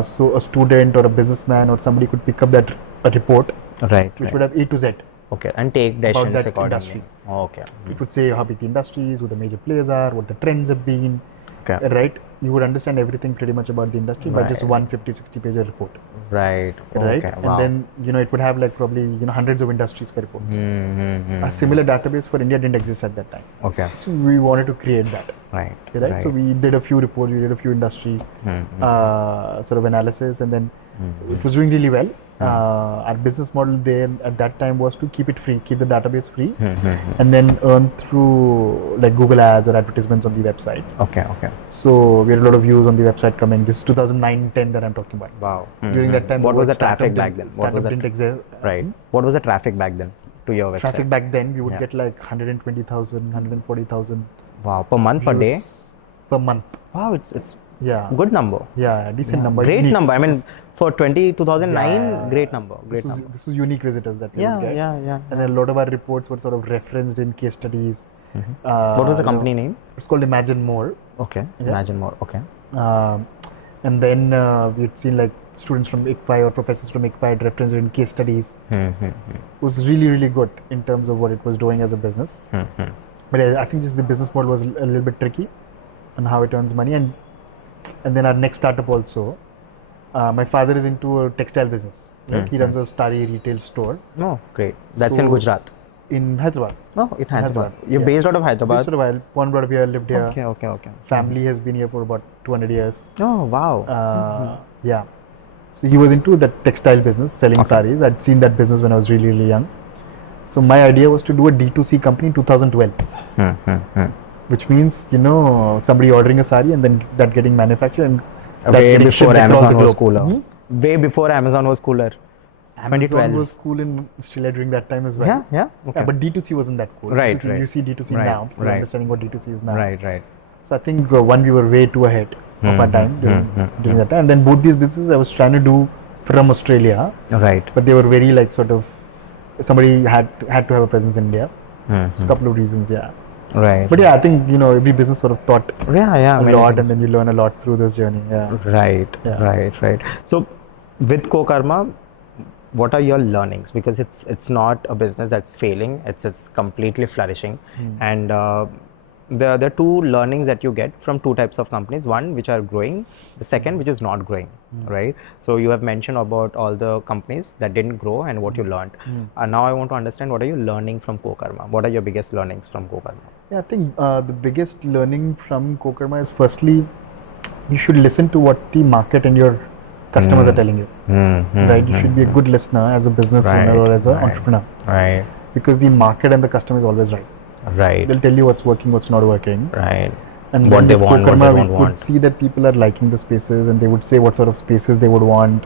So a student or a businessman or somebody could pick up that report. Right. Which would have A to Z. Okay. And take decisions about that accordingly. Industry. Oh, okay. It would say how big the industry is, who the major players are, what the trends have been. Okay. Right? You would understand everything pretty much about the industry by just one 50-60 page report. Right. Right? Okay. And then, it would have like probably, hundreds of industries for reports. A similar database for India didn't exist at that time. Okay. So we wanted to create that. Right. So we did a few reports, we did a few industry sort of analysis, and then it was doing really well. Our business model there at that time was to keep it free, keep the database free, and then earn through like Google ads or advertisements on the website. Okay. So we had a lot of views on the website coming. This is 2009-10 that I'm talking about. Wow. During that time, what was the traffic back then? Startup didn't exist. Right. What was the traffic back then to your website? Traffic back then, we would get like 120,000, 140,000. Wow. Per month, per day? Per month. Wow. It's good number. Yeah, decent number. Great unique. number. I mean, for 2009, great number. This was unique visitors that we would get. Yeah. And then a lot of our reports were sort of referenced in case studies. What was the company name? It's called Imagine More. Okay. Imagine More. Okay. And then we'd seen like students from ICFI or professors from ICFI had referenced in case studies. It was really, really good in terms of what it was doing as a business. But I think just the business model was a little bit tricky on how it earns money. And then our next startup also, my father is into a textile business. Right? He runs a starry retail store. Oh, great. That's in Gujarat? In Hyderabad. Oh, in Hyderabad. You're based out of Hyderabad? Based out of Hyderabad. Born and brought up here, lived here. Okay. Family has been here for about 200 years. Oh, wow. Yeah. So he was into the textile business, selling saris. I'd seen that business when I was really, really young. So my idea was to do a D2C company in 2012. Which means, somebody ordering a sari and then that getting manufactured and that getting shipped across the globe. Cooler. Way before Amazon was cooler. Amazon was cool in Australia during that time as well. Yeah. Okay. But D2C wasn't that cool. Right. You see D2C now. You're understanding what D2C is now. Right. So I think one, we were way too ahead of our time during that time. And then both these businesses I was trying to do from Australia. Right. But they were very like sort of, somebody had to have a presence in India. There's a couple of reasons, Right. But I think, every business sort of taught a lot, and then you learn a lot through this journey. Right. So with CoKarma, what are your learnings? Because it's not a business that's failing, it's completely flourishing. And there are two learnings that you get from two types of companies. One, which are growing. The second, which is not growing, right? So you have mentioned about all the companies that didn't grow and what you learned. And now I want to understand, what are you learning from CoKarma? What are your biggest learnings from CoKarma? Yeah, I think the biggest learning from CoKarma is, firstly, you should listen to what the market and your customers are telling you, right? You should be a good listener as a business owner or as an entrepreneur, Right. because the market and the customer is always right. Right. They'll tell you what's working, what's not working. Right. And What then they with want, what CoKarma, they we don't could want. see that people are liking the spaces, and they would say what sort of spaces they would want.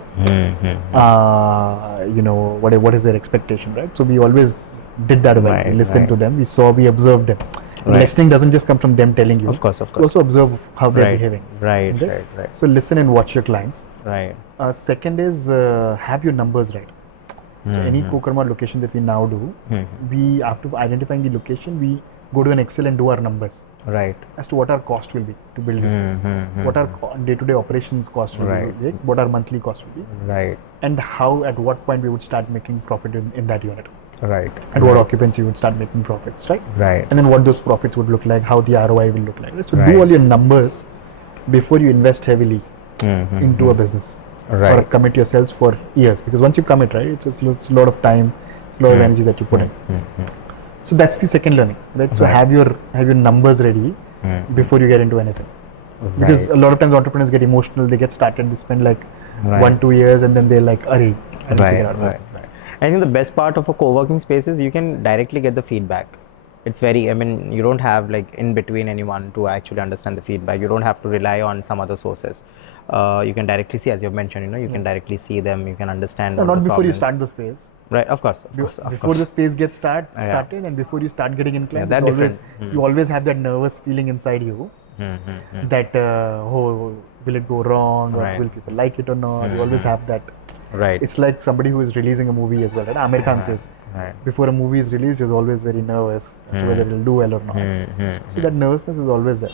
You know, what is their expectation, right? So we always did that well. Right, We listened right. to them. We observed them. Right. Listening doesn't just come from them telling you. Of course, of You course. also observe how they're Right, behaving. right, Okay? right, right. So listen and watch your clients. Right. Second is have your numbers right. So any CoKarma location that we now do, we, after identifying the location, we go to an Excel and do our numbers Right. as to what our cost will be to build this place, what our day-to-day operations cost will Right. be, what our monthly cost will be, Right. and how, at what point we would start making profit in that unit, Right. and what occupancy would start making profits, right? Right. And then what those profits would look like, how the ROI will look like. Right? So Right. do all your numbers before you invest heavily into a business, or Right. commit yourselves for years, because once you commit, right, it's a lot of time, it's a lot of energy that you put in. So that's the second learning, right? So Right. have your numbers ready before you get into anything, because a lot of times entrepreneurs get emotional, they get started, they spend like Right. 1-2 years, and then they're like, "Arey, I didn't Right, figure out right, this." right. I think the best part of a co-working space is you can directly get the feedback. It's very, I mean, you don't have like in between anyone to actually understand the feedback. You don't have to rely on some other sources. You can directly see, as you've mentioned, you can directly see them, you can understand. No, all not the before you problems. start the space. Right, of course, of course, of Before course. the space gets started, and before you start getting in clients, that's it's always, different. you always have that nervous feeling inside you that oh, will it go wrong, or Right. will people like it or not? You always have that. Right. It's like somebody who is releasing a movie as well. Right? Amir Khan says, Right. before a movie is released, is always very nervous as to whether it will do well or not. So that nervousness is always there.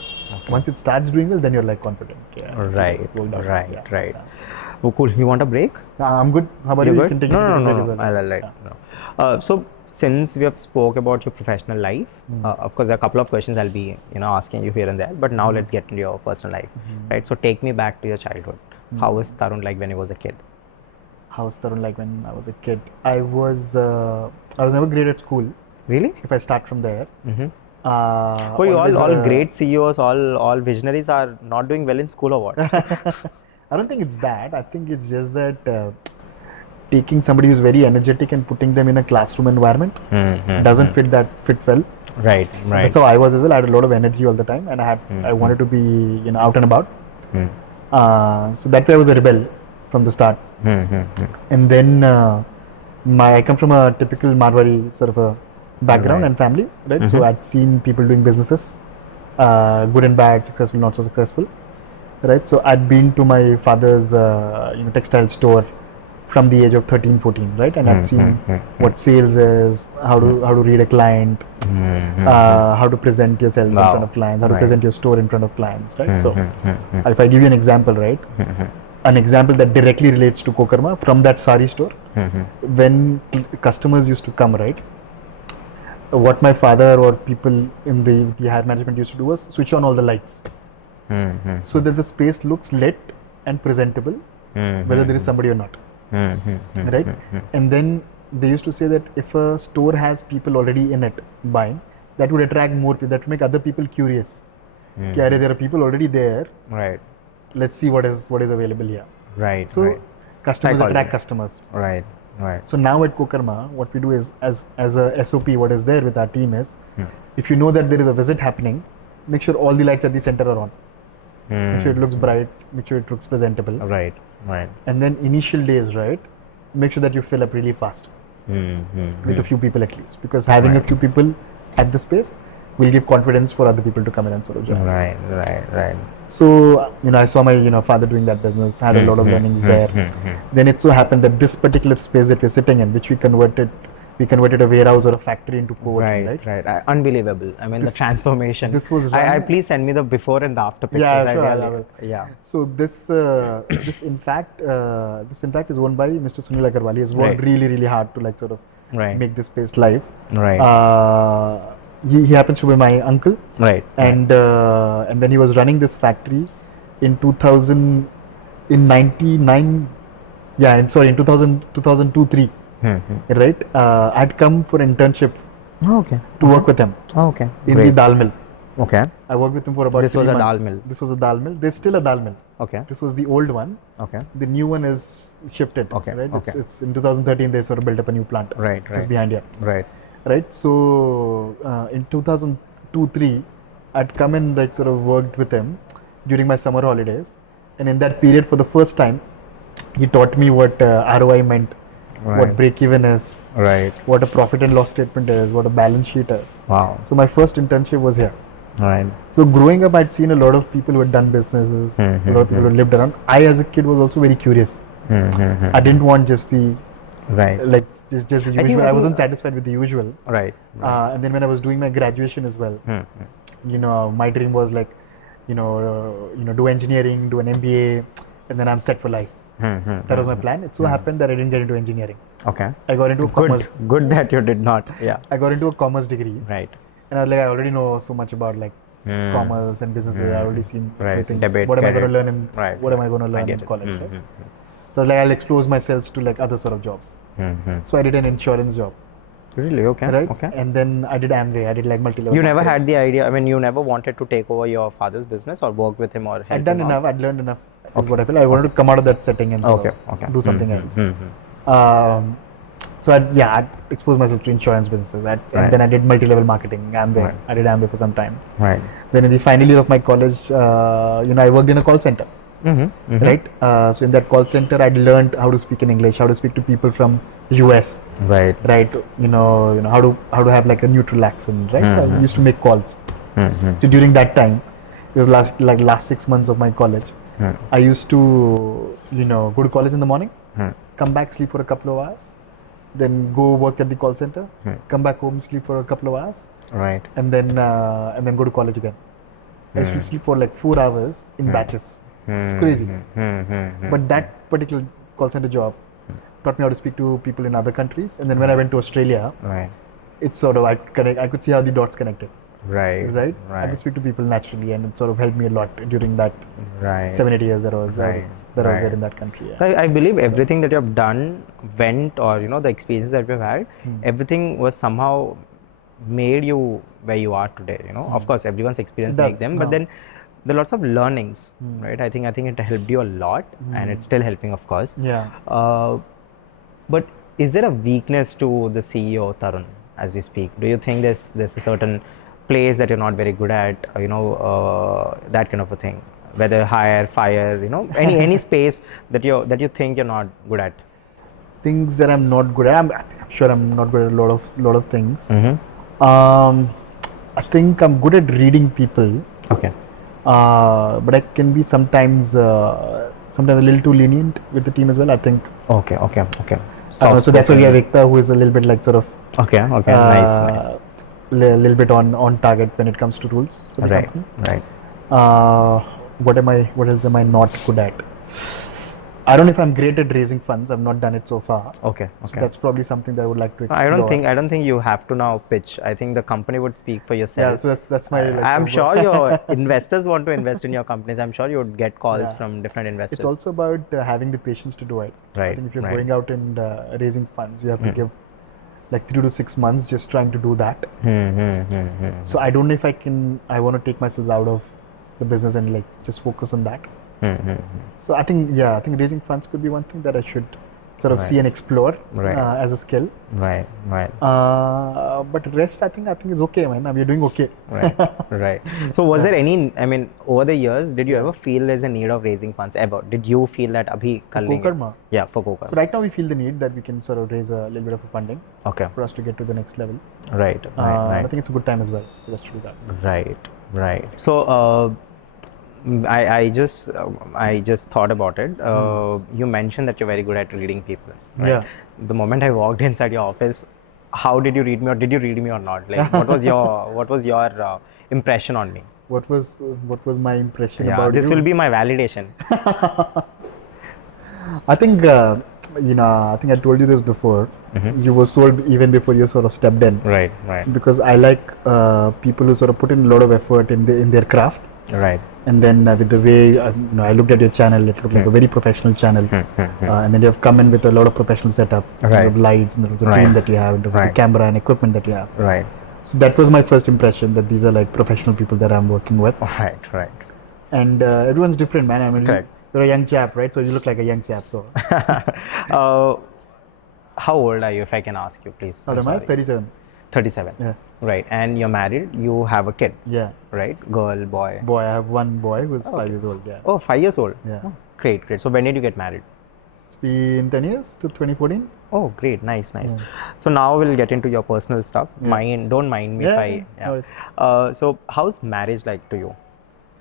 Once it starts doing well, then you're like confident. Yeah, Right, it worked out. right, Yeah, right. yeah. Oh, cool. You want a break? I'm good. How about You're you? good? You can take No, a no, break no, as no. well. I'll let no. So since we have spoke about your professional life, of course there are a couple of questions I'll be asking you here and there. But now let's get into your personal life, right? So take me back to your childhood. How was Tarun like when he was a kid? How was Tarun like when I was a kid? I was never great at school. Really? If I start from there. Oh, you all great CEOs, all visionaries are not doing well in school, or what? I don't think it's that. I think it's just that taking somebody who's very energetic and putting them in a classroom environment doesn't fit well. Right, right. That's how I was as well. I had a lot of energy all the time, and I wanted to be out and about. So that way I was a rebel from the start. And then I come from a typical Marwari sort of a background and family, right? So I'd seen people doing businesses, good and bad, successful, not so successful, right? So I'd been to my father's textile store from the age of 13-14, right? And I'd seen what sales is, how to read a client, how to present yourselves in front of clients, how to present your store in front of clients, right? So if I give you an example, right? An example that directly relates to CoKarma from that sari store, when customers used to come, right? What my father or people in the higher management used to do was switch on all the lights so that the space looks lit and presentable, whether there is somebody or not. Right? And then they used to say that if a store has people already in it buying, that would attract more people, that would make other people curious. There are people already there. Right. Let's see what is available here. Right. So customers attract customers. Right. Right. So now at CoKarma, what we do is, as a SOP, what is there with our team is, if you know that there is a visit happening, make sure all the lights at the center are on. Make sure it looks bright, make sure it looks presentable. Right. Right. And then initial days, right, make sure that you fill up really fast with a few people at least, because having a few people at the space will give confidence for other people to come in and sort of join. Right. So I saw my father doing that business, had a lot of learnings there. Then it so happened that this particular space that we're sitting in, which we converted a warehouse or a factory into co-working, right. Unbelievable. I mean, the transformation. This was please send me the before and the after pictures. Yeah, sure, I will. Yeah. So this in fact is owned by Mr. Sunil Agarwal. He has worked really hard to make this space live. Right. he happens to be my uncle. Right. And when he was running this factory in 2000, in 99, in 2000, 2002, 3, right? I'd come for internship Okay. to work with him Okay. in Great. the dal mill. Okay. I worked with him for about This 3 was a months. dal mill. This was a dal mill. There's still a dal mill. Okay. This was the old one. Okay. The new one is shifted. Okay. Right. Okay. It's in 2013 they sort of built up a new plant. Right. Just behind here. Right. Right. So in 2002, 3, I'd come and like sort of worked with him during my summer holidays, and in that period, for the first time, he taught me what ROI meant, what break even is, Right. what a profit and loss statement is, what a balance sheet is. Wow. So my first internship was here. Right. So growing up, I'd seen a lot of people who had done businesses, a lot of people who lived around. I, as a kid, was also very curious. I didn't want just the like just the usual. I wasn't satisfied with the usual. Right. And then when I was doing my graduation as well, you know, my dream was like, do engineering, do an MBA, and then I'm set for life. That was my plan. It so happened that I didn't get into engineering. Okay. I got into a commerce. Good that you did not. Yeah. I got into a commerce degree. Right. And I was like, I already know so much about like commerce and businesses. I already seen things. Debate, what am I going to learn in? Right. What am I going to learn in college? Right? So I was like, I'll expose myself to like other sort of jobs. So I did an insurance job. Really? Okay. Right. Okay. And then I did Amway. I did like multi-level. You never had the idea. I mean, you never wanted to take over your father's business or work with him or help I'd done him enough. out? I'd learned enough. Is what I feel. I wanted to come out of that setting and sort of do something else. So I'd exposed myself to insurance businesses. And then I did multi-level marketing, Amway. Right. I did Amway for some time. Right. Then in the final year of my college, I worked in a call center. Right. So in that call center, I'd learned how to speak in English, how to speak to people from US. Right. Right. How to have like a neutral accent. Right. So I used to make calls. So during that time, it was last 6 months of my college. I used to go to college in the morning, come back, sleep for a couple of hours, then go work at the call center, come back home, sleep for a couple of hours, Right. and then go to college again. I used to sleep for like 4 hours in batches. It's crazy. But that particular call center job taught me how to speak to people in other countries. And then when I went to Australia, it's sort of I could see how the dots connected. Right. I could speak to people naturally, and it sort of helped me a lot during that 7-8 years that I was there in that country. Yeah. I believe everything that you have done or the experience that we've had, everything was somehow made you where you are today. Of course, everyone's experience makes them, but then there are lots of learnings, right? I think it helped you a lot, and it's still helping, of course. Yeah. But is there a weakness to the CEO Tarun as we speak? Do you think there's a certain place that you're not very good at, that kind of a thing, whether hire, fire, any space that you think you're not good at? Things that I'm not good at. I'm sure I'm not good at a lot of things. I think I'm good at reading people. Okay. But I can be sometimes a little too lenient with the team as well. I think. Okay. So that's why we have Ekta, who is a little bit like sort of. Okay. Nice. Little bit on target when it comes to rules for the company. Right. What else am I not good at? I don't know if I'm great at raising funds. I've not done it so far. Okay. So that's probably something that I would like to explore. I don't think you have to now pitch. I think the company would speak for yourself. Yeah, so that's my. I'm sure your investors want to invest in your companies. I'm sure you would get calls from different investors. It's also about having the patience to do it. Right. I think if you're going out and raising funds, you have to give like 3 to 6 months just trying to do that. So I don't know if I want to take myself out of the business and like just focus on that. So I think raising funds could be one thing that I should sort of see and explore as a skill. Right. But the rest I think is okay, man. You're doing okay. Right. So was there any, over the years, did you ever feel there's a need of raising funds ever? Did you feel that abhi kar lenge? CoKarma? Yeah, for CoKarma. So right now we feel the need that we can sort of raise a little bit of funding for us to get to the next level. Right. I think it's a good time as well for us to do that. Right. So I just thought about it. You mentioned that you're very good at reading people. Right? Yeah. The moment I walked inside your office, how did you read me, or did you read me or not? Like, what was your impression on me? What was my impression about this you? will be my validation. I think I think I told you this before. You were sold even before you sort of stepped in. Right, right. Because I like people who sort of put in a lot of effort in their craft. Right. And then with the way I looked at your channel, it looked like a very professional channel. And then you have come in with a lot of professional setup, in terms of lights, in terms of team that you have, in terms of the camera and equipment that you have. Right. So that was my first impression, that these are like professional people that I'm working with. Right, right. And everyone's different, man. I mean, Correct. you're a young chap, right? So you look like a young chap. So how old are you, if I can ask you, please? how am I? 37. 37. Yeah. Right. And you're married. You have a kid. Yeah. Right. Girl, boy. Boy, I have one boy who's 5 years old. Yeah. Oh, 5 years old. Yeah. Oh, great, great. So when did you get married? It's been 10 years to 2014. Oh, great. Nice, nice. So now we'll get into your personal stuff. Don't mind me if I. So how's marriage like to you?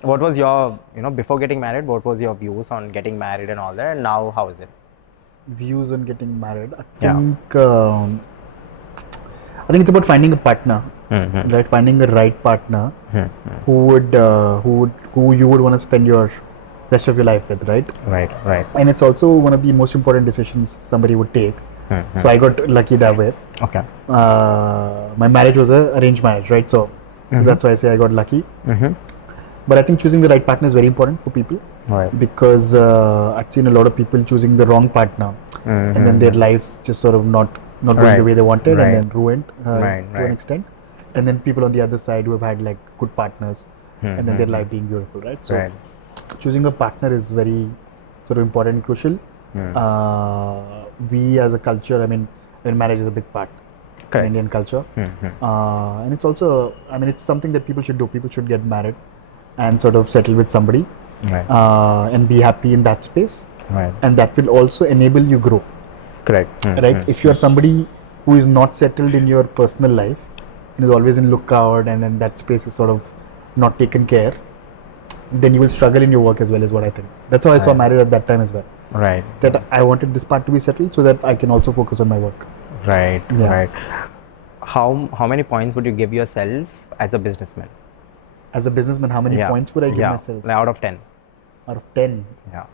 What was your, before getting married, what was your views on getting married and all that? And now how is it? Views on getting married. I think it's about finding a partner, right? Finding the right partner who you would want to spend your rest of your life with, right? Right, right. And it's also one of the most important decisions somebody would take. So I got lucky that way. Okay. My marriage was an arranged marriage, right? So that's why I say I got lucky. But I think choosing the right partner is very important for people. Right. Because I've seen a lot of people choosing the wrong partner, and then their lives just sort of not going the way they wanted, and then ruined to an extent. And then people on the other side who have had like good partners, and then their life being beautiful, right? So choosing a partner is very sort of important and crucial. We as a culture, I mean marriage is a big part in Indian culture, and it's also, it's something that people should do. People should get married and sort of settle with somebody, and be happy in that space, and that will also enable you grow. Correct. Right? If you are somebody who is not settled in your personal life and is always in lookout, and then that space is sort of not taken care, then you will struggle in your work as well, is what I think. That's how I saw marriage at that time as well. Right. That I wanted this part to be settled so that I can also focus on my work. Right. Right. How many points would you give yourself as a businessman? As a businessman, how many points would I give myself? Out of 10. Out of 10. Yeah.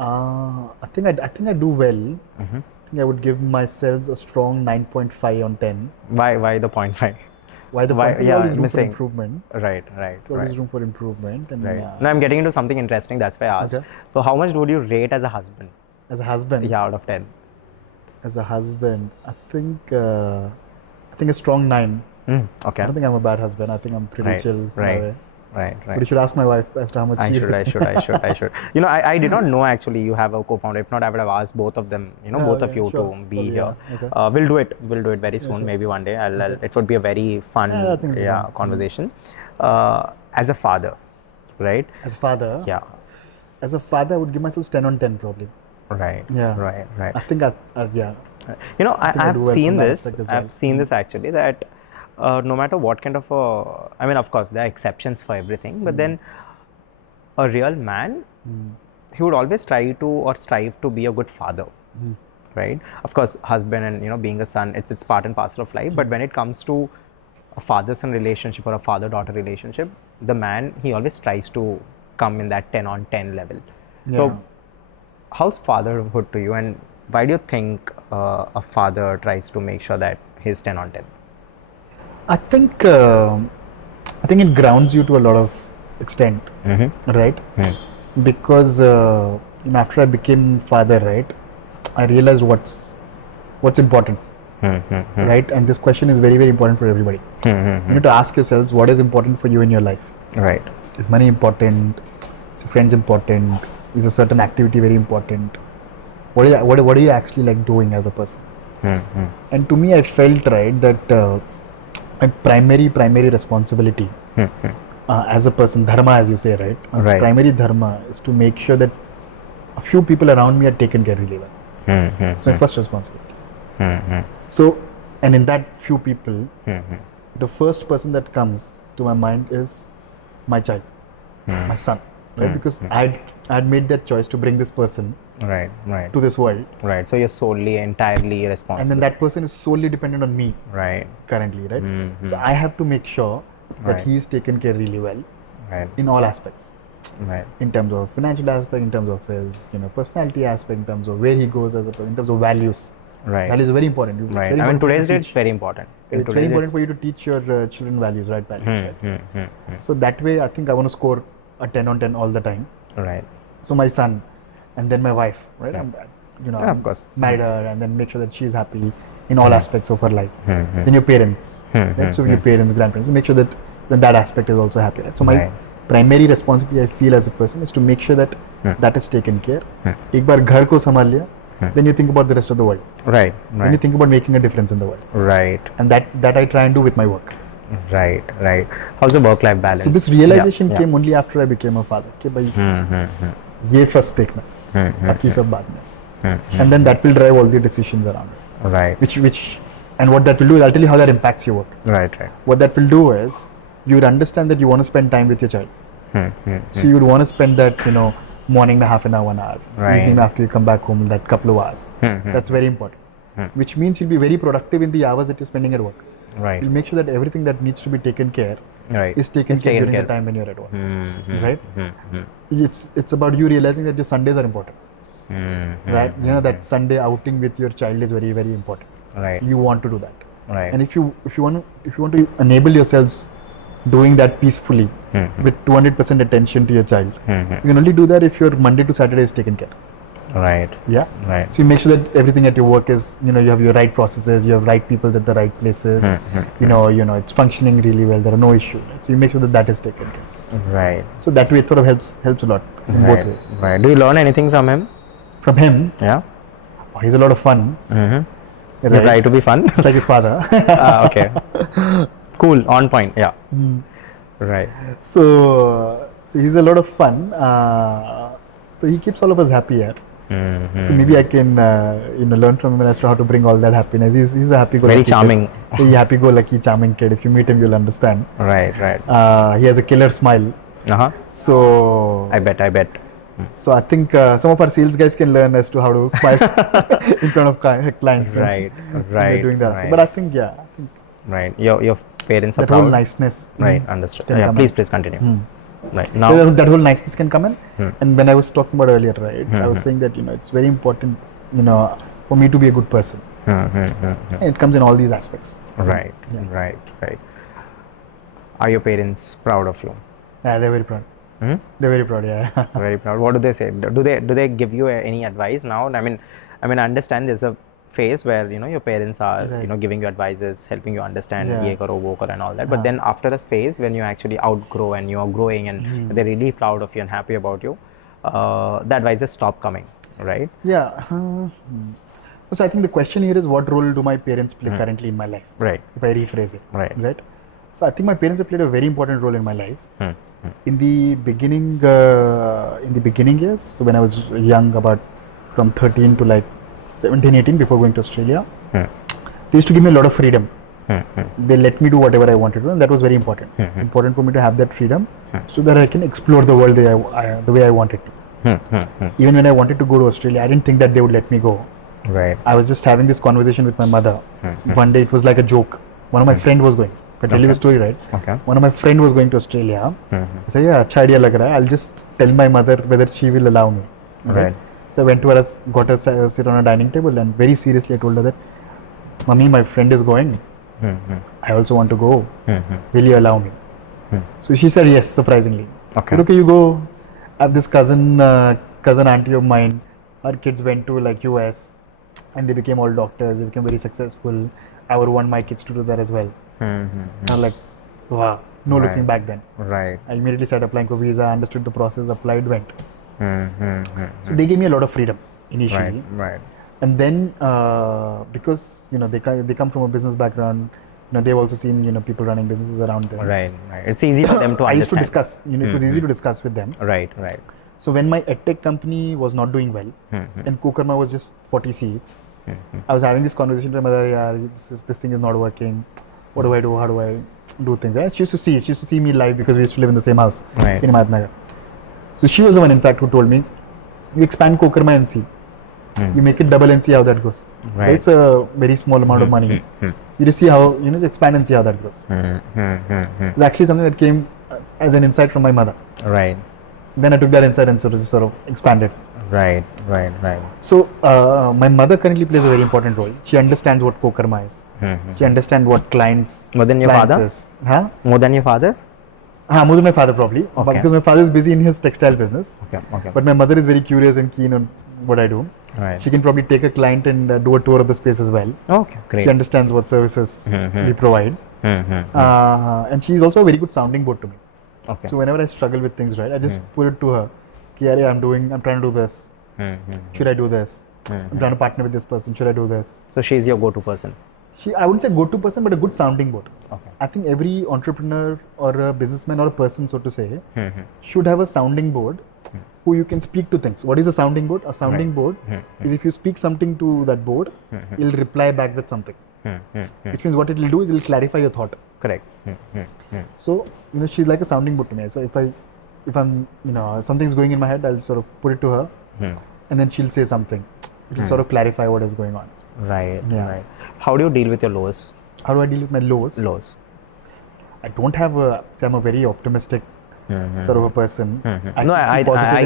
I think I do well. I think I would give myself a strong 9.5 on 10. Why the 0.5? Why the 0.5? Yeah, always room missing. for improvement. Right. Always room for improvement. And Now I'm getting into something interesting. That's why I asked. Okay. So how much would you rate as a husband? As a husband? Yeah, out of 10. As a husband, I think a strong 9. Okay. I don't think I'm a bad husband. I think I'm pretty chill. Right. But you should ask my wife as to how much she rates me. I should. I did not know actually you have a co-founder. If not, I would have asked both of them, both of you to be here. Okay. We'll do it very soon, maybe one day. It would be a very fun conversation. As a father, right? As a father? Yeah. As a father, I would give myself 10 on 10 probably. Right. Yeah. Right. I think I've seen this. I've seen this actually, that no matter what kind of of course there are exceptions for everything, but then a real man, he would always strive to be a good father, right? Of course, husband and being a son, it's part and parcel of life. But when it comes to a father-son relationship or a father-daughter relationship, the man, he always tries to come in that 10 on 10 level. So how's fatherhood to you, and why do you think a father tries to make sure that he's 10 on 10? I think it grounds you to a lot of extent, right? Because after I became father, right, I realized what's important, right? And this question is very, very important for everybody. You need to ask yourselves, what is important for you in your life? Right. Is money important? Is your friends important? Is a certain activity very important? What are you actually like doing as a person? And to me, I felt that my primary responsibility as a person, dharma as you say, right? Primary dharma is to make sure that a few people around me are taken care really well. It's my first responsibility. So, and in that few people, the first person that comes to my mind is my child, my son, right? Because I had made that choice to bring this person to this world. Right. So you're entirely responsible. And then that person is solely dependent on me. Right. Currently, right? So I have to make sure that he is taken care really well in all aspects. Right. In terms of financial aspect, in terms of his personality aspect, in terms of where he goes as a person, in terms of values. Right. Values are very important. It's Right. very I mean, important for you today's to date teach. it's very important. It's very important for you to teach your children values, right? Values, right? So that way, I think I want to score a 10 on 10 all the time. Right. So my son, and then my wife, right? Yeah, of course. Married her, and then make sure that she's happy in all aspects of her life. Then your parents, right? So your parents, grandparents, make sure that that aspect is also happy, right? So my primary responsibility, I feel, as a person, is to make sure that that is taken care. एक बार घर को संभाल लिया, then you think about the rest of the world. Right. Then you think about making a difference in the world. Right. And that I try and do with my work. Right. How's the work-life balance? So this realization came only after I became a father. कि भाई ये first देखना, बाकी सब बाद में. And then that will drive all the decisions around it. Right. Which and what that will do is, I'll tell you how that impacts your work. Right. What that will do is, you would understand that you want to spend time with your child. So you would want to spend that, morning half an hour, 1 hour, evening after you come back home, that couple of hours. That's very important. Which means you'll be very productive in the hours that you're spending at work. Right. You'll make sure that everything that needs to be taken care is taken care during the time when you're at work. Right? It's about you realizing that your Sundays are important. That that Sunday outing with your child is very, very important. Right. You want to do that. Right. And if you want to enable yourselves doing that peacefully with 200% attention to your child, you can only do that if your Monday to Saturday is taken care. Right. Yeah. Right. So you make sure that everything at your work is, you have your right processes, you have right people at the right places. It's functioning really well. There are no issues. Right? So you make sure that is taken care. Right. So that way it sort of helps a lot in both ways. Right. Do you learn anything from him? From him? Yeah. Oh, he's a lot of fun. Right. You try to be fun. It's like his father. Okay. Cool. On point. Yeah. Right. So he's a lot of fun. So he keeps all of us happy here. So maybe I can learn from him as to how to bring all that happiness. He's a happy-go-lucky very charming kid. Very happy-go-lucky, charming kid. If you meet him, you'll understand. Right. He has a killer smile. So I bet. So I think some of our sales guys can learn as to how to smile in front of clients. Right. They're doing that. Right. But I think right. Your parents are that proud. whole niceness. Right. Understood. Yeah, please continue. Right. Now that whole niceness can come in. And when I was talking about earlier, right, I was saying that it's very important, for me to be a good person. And it comes in all these aspects. Right. Right. Are your parents proud of you? Yeah, they're very proud. They're very proud. Yeah. Very proud. What do they say? Do they give you any advice now? I mean, I understand there's a phase where your parents are giving you advices, helping you understand ye karo, wo karo and all that. But then after a phase when you actually outgrow and you are growing and they're really proud of you and happy about you, the advices stop coming, right? Yeah. So I think the question here is, what role do my parents play currently in my life? Right. If I rephrase it. Right. So I think my parents have played a very important role in my life. In the beginning years, so when I was young, about from 13 to like 17, 18, before going to Australia, they used to give me a lot of freedom. They let me do whatever I wanted to, and that was very important. It's important for me to have that freedom so that I can explore the world the way I wanted to. Even when I wanted to go to Australia, I didn't think that they would let me go. Right. I was just having this conversation with my mother. One day it was like a joke. One of my friend was going. If I tell you the story, right? Okay. One of my friend was going to Australia. I said, yeah, अच्छा idea लग रहा है. I'll just tell my mother whether she will allow me. Right. So I went to her, got her sit on a dining table, and very seriously I told her that, Mummy, my friend is going. I also want to go. Will you allow me? So she said yes, surprisingly. Okay. But okay, you go. I have this cousin auntie of mine. Her kids went to like US, and they became all doctors. They became very successful. I would want my kids to do that as well. I'm like, wow, no looking back then. Right. I immediately started applying for visa, understood the process, applied, went. So they gave me a lot of freedom initially. Right. And then because they come from a business background, they've also seen people running businesses around them. Right. It's easy for them to understand. I used to discuss. It was easy to discuss with them. Right. So when my edtech company was not doing well, and CoKarma was just 40 seats, I was having this conversation with my mother. Yeah, this thing is not working. What do I do? How do I do things? And she used to see me live because we used to live in the same house in Hyderabad. So she was the one, in fact, who told me, you expand CoKarma and see. You make it double and see how that goes. Right. It's a very small amount of money. You just see how, expand and see how that goes. It's actually something that came as an insight from my mother. Right. then I took that insight and sort of expanded. Right. So my mother currently plays a very important role. She understands what CoKarma is. She understands what clients. More than your father? Is. Huh? More than your father? More than my father probably. Okay. Because my father is busy in his textile business. Okay. But my mother is very curious and keen on what I do. Right. She can probably take a client and do a tour of the space as well. Okay, great. She understands what services we provide. And she is also a very good sounding board to me. Okay. So whenever I struggle with things, right, I just put it to her. I'm trying to do this. Should I do this? I'm trying to partner with this person. Should I do this? So she's your go-to person? I wouldn't say go-to person, but a good sounding board. Okay. I think every entrepreneur or a businessman or a person, so to say, should have a sounding board who you can speak to things. What is a sounding board? A sounding board is if you speak something to that board, it'll reply back with something. Which means what it will do is it will clarify your thought. Correct. So, she's like a sounding board to me. So if I'm, something's going in my head, I'll sort of put it to her and then she'll say something. It'll sort of clarify what is going on. Right. How do you deal with your lows? How do I deal with my lows? I don't have I'm a very optimistic sort of a person. I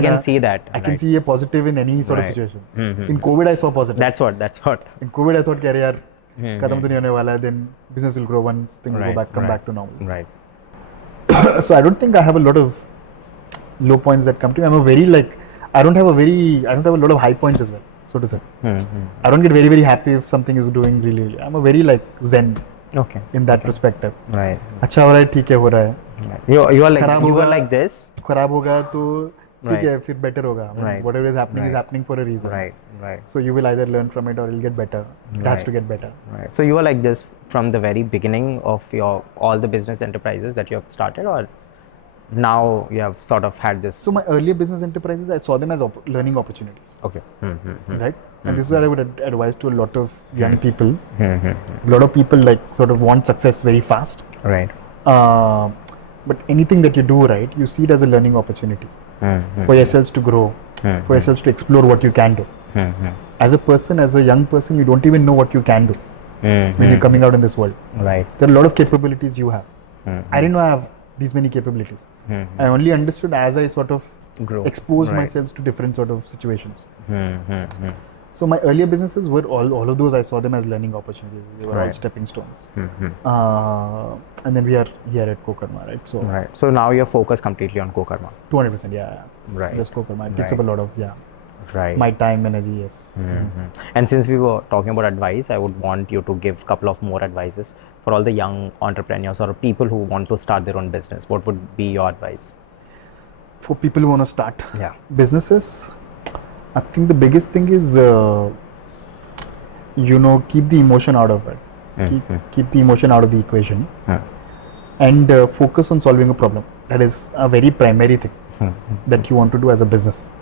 can see that. I can see a positive in any sort of situation. In COVID, I saw positive. That's what. In COVID, I thought, yaar, khatam to nahi hone wala hai, then business will grow once things come back to normal. Right. So I don't think I have a lot of low points that come to me. I don't have a lot of high points as well, so to say. I don't get very, very happy if something is doing really, really. I'm a very zen in that perspective. Right. अच्छा हो रहा है, ठीक है हो रहा है. You are like this. खराब होगा तो ठीक है, फिर better होगा. Whatever is happening for a reason. Right. So you will either learn from it or it'll get better. It has to get better. Right. So you were like this from the very beginning of all the business enterprises that you have started, or now you have sort of had this? So my earlier business enterprises, I saw them as learning opportunities. Okay. Right? And this is what I would advise to a lot of young people. A lot of people sort of want success very fast. Right. But anything that you do, right, you see it as a learning opportunity for yourselves to grow, for yourselves to explore what you can do. As a person, as a young person, you don't even know what you can do when you're coming out in this world. Right. There are a lot of capabilities you have. I didn't know I have these many capabilities. I only understood as I sort of exposed myself to different sort of situations. So my earlier businesses were all of those, I saw them as learning opportunities. They were all stepping stones. And then we are here at CoKarma, right? So now you're focused completely on CoKarma. 200%, yeah. Right. Just CoKarma. It takes up a lot of, right. my time, energy, yes. And since we were talking about advice, I would want you to give a couple of more advices for all the young entrepreneurs or people who want to start their own business. What would be your advice? For people who want to start businesses, I think the biggest thing is, keep the emotion out of it. Keep the emotion out of the equation. And focus on solving a problem. That is a very primary thing that you want to do as a business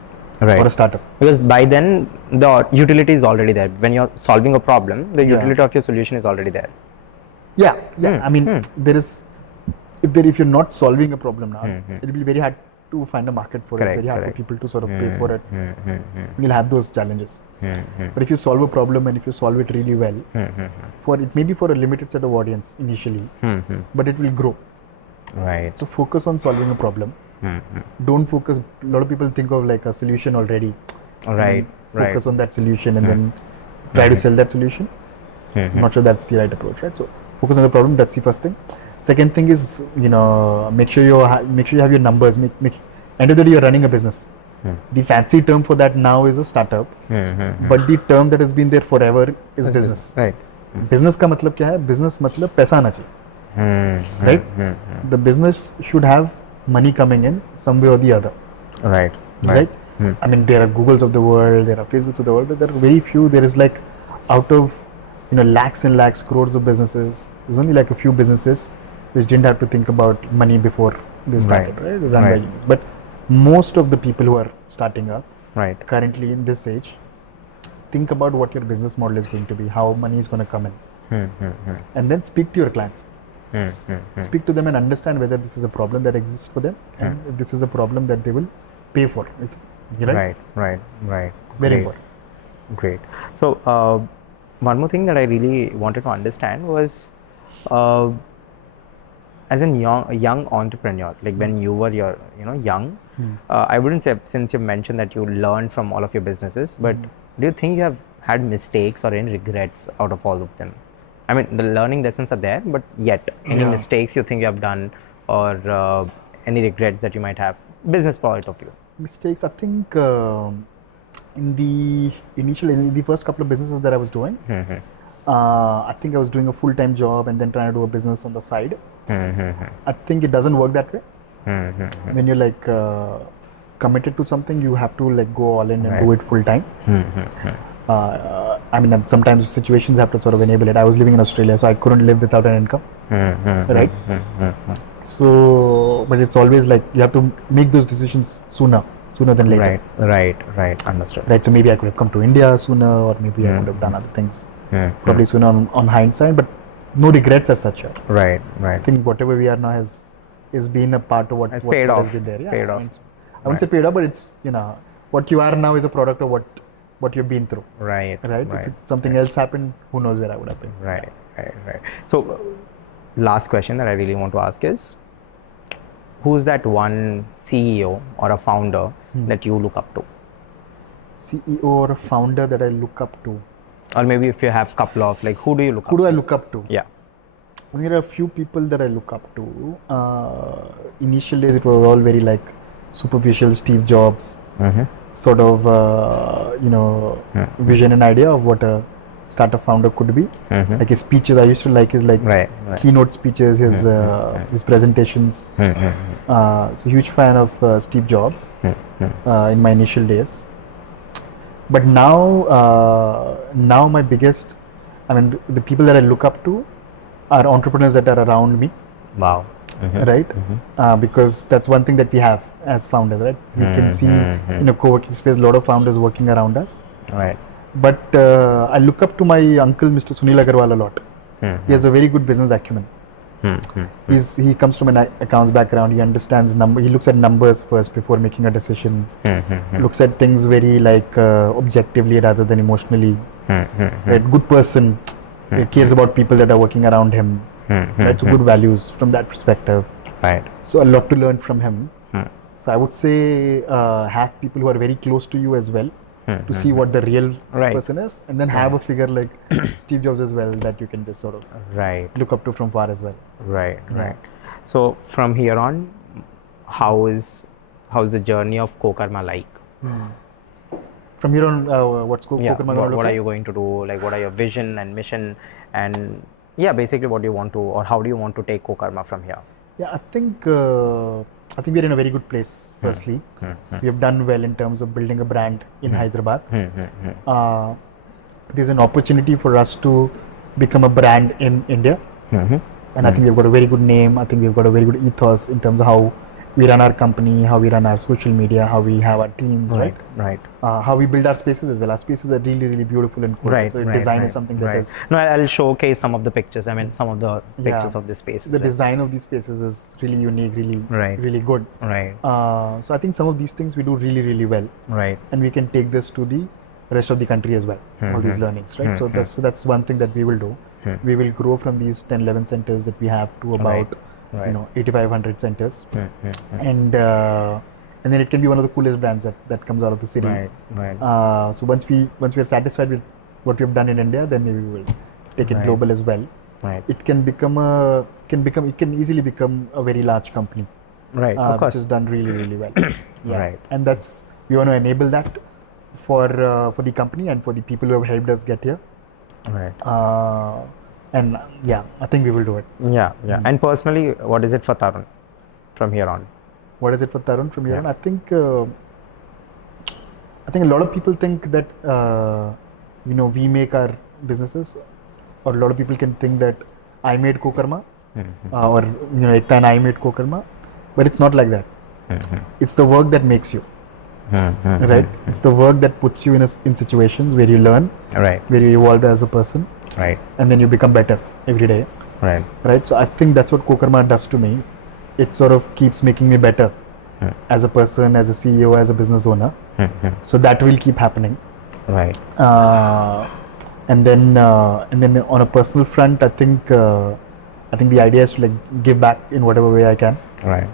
or a startup. Because by then, the utility is already there. When you're solving a problem, the utility of your solution is already there. I mean, there is, if you're not solving a problem now, it will be very hard to find a market for it, very hard for people to sort of pay for it. You'll have those challenges. But if you solve a problem and if you solve it really well, it may be for a limited set of audience initially, but it will grow. Right. So focus on solving a problem. Don't focus, a lot of people think of like a solution already. Right. Focus on that solution and then try to sell that solution. I'm not sure that's the right approach, right? So focus on the problem, that's the first thing. Second thing is, make sure you have your numbers. End of the day, you're running a business. The fancy term for that now is a startup, but the term that has been there forever is business. Right. Business का मतलब क्या है? Business मतलब पैसा आना चाहिए. Right? The business should have money coming in some way or the other. Right. I mean, there are Googles of the world, there are Facebooks of the world, but there are very few. There is like out of lakhs and lakhs, crores of businesses. There's only like a few businesses which didn't have to think about money before they started, right? Run by humans. But most of the people who are starting up currently in this age, think about what your business model is going to be, how money is going to come in, and then speak to your clients. Speak to them and understand whether this is a problem that exists for them and if this is a problem that they will pay for. Right. Very important. Great. So one more thing that I really wanted to understand was as a young entrepreneur, like when you were young, I wouldn't say, since you mentioned that you learned from all of your businesses, but do you think you have had mistakes or any regrets out of all of them? I mean, the learning lessons are there, but yet any mistakes you think you have done, or any regrets that you might have, business point of view? Mistakes, I think in the first couple of businesses that I was doing, I think I was doing a full-time job and then trying to do a business on the side. I think it doesn't work that way. When you're like committed to something, you have to like go all in and do it full-time. I mean, sometimes situations have to sort of enable it. I was living in Australia, so I couldn't live without an income, right? So, but it's always like you have to make those decisions sooner than later. Right. Understood. Right. So maybe I could have come to India sooner, or maybe I could have done other things probably sooner on hindsight. But no regrets as such. Right. I think whatever we are now has been a part of what paid off. has been there. Yeah. Paid off. I wouldn't say paid off, but it's what you are now is a product of what you've been through. Right. If something else happened, who knows where I would have been. Right. So, last question that I really want to ask is, who's that one CEO or a founder that you look up to? CEO or a founder that I look up to? Or maybe if you have a couple of, like, who do you look up to? Who do I look up to? Yeah. There are a few people that I look up to. Initial days, it was all very like superficial, Steve Jobs sort of, vision and idea of what a startup founder could be. Like his speeches, I used to like his keynote speeches, his presentations. So huge fan of Steve Jobs in my initial days. But now my biggest, the people that I look up to are entrepreneurs that are around me. Wow. Right? Because that's one thing that we have as founders, right? We can see in a co-working space a lot of founders working around us. Right. But I look up to my uncle, Mr. Sunil Agarwal, a lot. He has a very good business acumen. He comes from an accounts background. He understands He looks at numbers first before making a decision. Looks at things very like objectively rather than emotionally. Right? Good person. He cares about people that are working around him. Right? So good values from that perspective. Right. So a lot to learn from him. So I would say have people who are very close to you as well. To see what the real person is, and then have a figure like Steve Jobs as well that you can just sort of look up to from far as well. Right. So from here on, how's the journey of CoKarma like? From here on, what's CoKarma going to look like? What are you going to do? Like, what are your vision and mission, and basically what do you want to, or how do you want to take CoKarma from here? I think we're in a very good place. Firstly, we have done well in terms of building a brand in Hyderabad. There's an opportunity for us to become a brand in India, and I think we've got a very good name. I think we've got a very good ethos in terms of how we run our company, how we run our social media, how we have our teams, right? How we build our spaces as well. Our spaces are really, really beautiful and cool. So design is something that is. No, I'll showcase some of the pictures. I mean, some of the pictures of this space. The design of these spaces is really unique, really good. Right. So I think some of these things we do really, really well. Right. And we can take this to the rest of the country as well. All these learnings, right? So that's one thing that we will do. We will grow from these 10, 11 centers that we have to about 8,500 centers, and then it can be one of the coolest brands that comes out of the city. So once we are satisfied with what we have done in India, then maybe we will take it global as well. It can easily become a very large company, of course, which is done really, really well. And we want to enable that for the company and for the people who have helped us get here. And I think we will do it. And personally, what is it for Tarun from here on? What is it for Tarun from here on? I think a lot of people think that we make our businesses, or a lot of people can think that I made CoKarma, or Ekta and I made CoKarma, but it's not like that. It's the work that makes you. Right? It's the work that puts you in situations where you learn, where you evolve as a person. And then you become better every day. Right. So I think that's what CoKarma does to me. It sort of keeps making me better as a person, as a CEO, as a business owner. So that will keep happening. And then on a personal front, I think I think the idea is to like give back in whatever way I can. Right.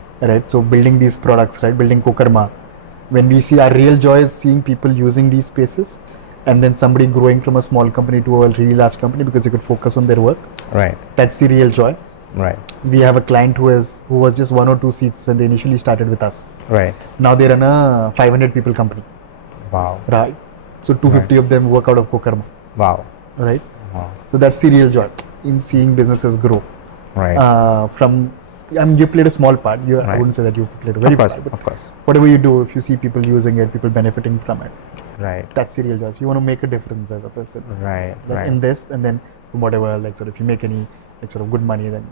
So building these products, right? Building CoKarma. When we see our real joy is seeing people using these spaces, and then somebody growing from a small company to a really large company because they could focus on their work. Right. That's the real joy. Right. We have a client who was just 1 or 2 seats when they initially started with us. Right. Now they run a 500 people company. Wow. Right. So 250 of them work out of CoKarma. Wow. Right. Wow. So that's the real joy in seeing businesses grow. Right. You played a small part. Right. I wouldn't say that you played a very big part. Of course. Whatever you do, if you see people using it, people benefiting from it, right, that's the real joy. So you want to make a difference as a person. Right. Right. In this, and then whatever, like sort of, if you make any like sort of good money, then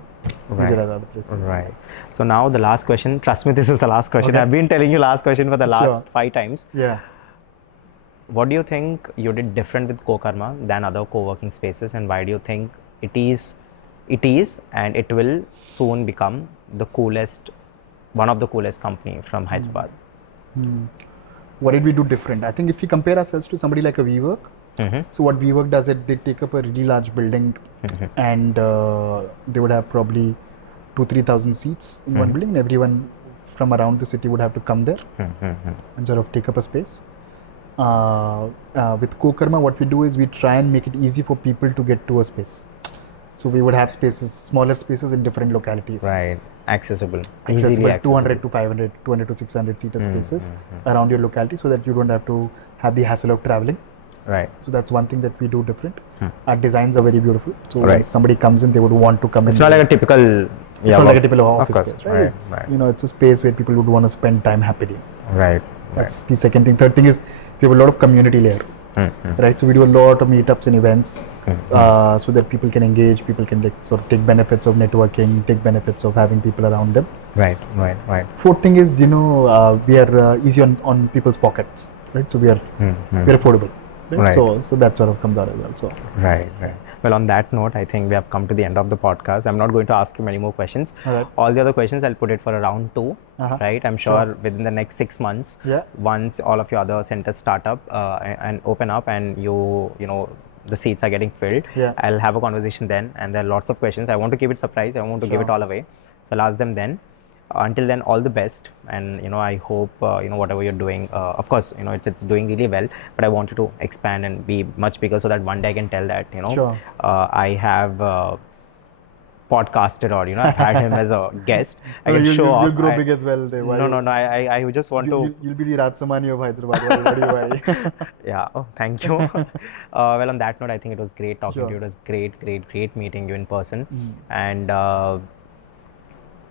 use it at other places. Right. So now the last question. Trust me, this is the last question. Okay. I've been telling you last question for the last 5 times. Yeah. What do you think you did different with CoKarma than other co-working spaces, and why do you think it is and it will soon become one of the coolest company from Hyderabad? What did we do different? I think if we compare ourselves to somebody like a WeWork, so what WeWork does, they take up a really large building, and they would have probably 2,000-3,000 seats in one building, and everyone from around the city would have to come there and sort of take up a space. With CoKarma, what we do is we try and make it easy for people to get to a space. So we would have smaller spaces in different localities. Right. Accessible. 200 to 500, 200 to 600 seater spaces around your locality, so that you don't have to have the hassle of traveling. Right. So that's one thing that we do different. Our designs are very beautiful. So when somebody comes in, they would want to come in. It's not like a typical. It's not like a typical office space, right? Right. It's a space where people would want to spend time happily. Right. That's the second thing. Third thing is we have a lot of community layer. Right, so we do a lot of meetups and events, so that people can engage, people can sort of take benefits of networking, take benefits of having people around them. Right. Fourth thing is, we are easy on people's pockets, right? So we are affordable, right? So that sort of comes out as well. So right. Well, on that note, I think we have come to the end of the podcast. I'm not going to ask you many more questions. All the other questions, I'll put it for a round 2. Right? I'm sure within the next 6 months, once all of your other centers start up and open up, and the seats are getting filled, I'll have a conversation then, and there are lots of questions. I want to keep it surprise. I want to give it all away. So I'll ask them then. Until then, all the best, and I hope whatever you're doing, of course it's doing really well, but I want you to expand and be much bigger, so that one day I can tell that I have podcasted, or I've had him as a guest. I can show off. You'll grow big as well. No. I just want to. You'll be the Rajsamani of Hyderabad. What do you worry? Yeah. Oh, thank you. Well, on that note, I think it was great talking to you. It was great meeting you in person, and.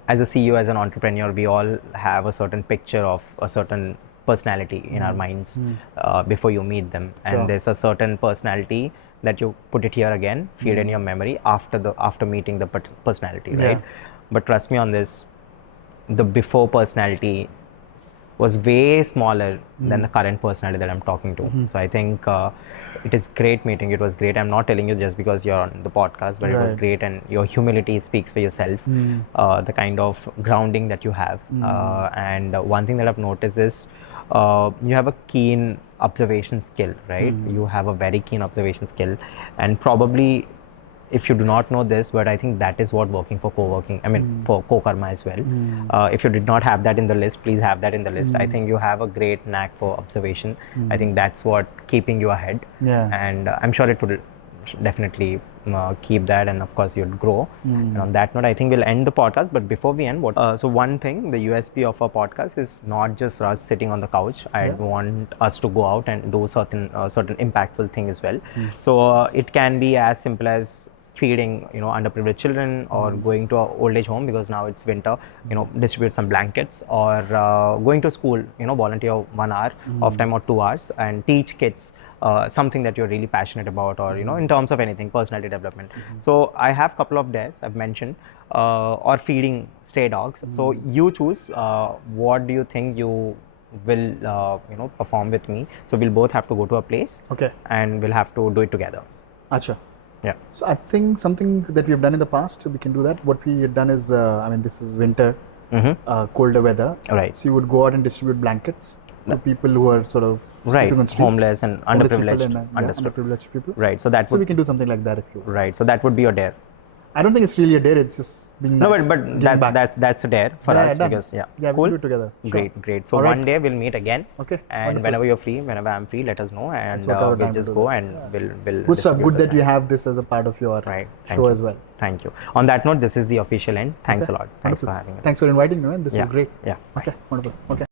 As a CEO, as an entrepreneur, we all have a certain picture of a certain personality in our minds before you meet them, and there's a certain personality that you put it here again, feed in your memory after meeting the personality, right? But trust me on this, the before personality was way smaller than the current personality that I'm talking to. So I think it is great meeting. It was great. I'm not telling you just because you're on the podcast, but it was great, and your humility speaks for yourself. The kind of grounding that you have, and one thing that I've noticed is you have a keen observation skill, right? You have a very keen observation skill, and probably, if you do not know this, but I think that is what working for co-working, for CoKarma as well. If you did not have that in the list, please have that in the list. I think you have a great knack for observation. I think that's what keeping you ahead. And I'm sure it will definitely keep that, and of course you'd grow. And on that note, I think we'll end the podcast. But before we end, so one thing, the USP of our podcast is not just us sitting on the couch. I want us to go out and do certain impactful thing as well. So it can be as simple as feeding underprivileged children, or going to an old age home because now it's winter, distribute some blankets, or going to school, volunteer 1 hour of time or 2 hours and teach kids something that you're really passionate about, or in terms of anything, personality development. So I have couple of days I've mentioned, or feeding stray dogs. So you choose what do you think you will perform with me. So we'll both have to go to a place, and we'll have to do it together. Acha. Yeah. So I think something that we have done in the past, we can do that. What we had done is, this is winter, colder weather. Right. So you would go out and distribute blankets to people who are sort of sleeping on streets, homeless and underprivileged, underprivileged people. Right. So we can do something like that if you. Right. So that would be your dare. I don't think it's really a dare. It's just being No, nice. but that's a dare for us done. because Yeah, cool. we'll do it together. Sure. Great. So All right. one day we'll meet again. Okay. And Wonderful. whenever you're free, whenever I'm free, let us know, and work out a we'll time to just do go this. and we'll. Good stuff. distribute Good the that you time. have this as a part of your Thank show you. as well. Thank you. On that note, this is the official end. Thanks Okay. a lot. Thanks Wonderful. for having us. Thanks for inviting me, man. This was great. Yeah. Okay. Wonderful. Okay.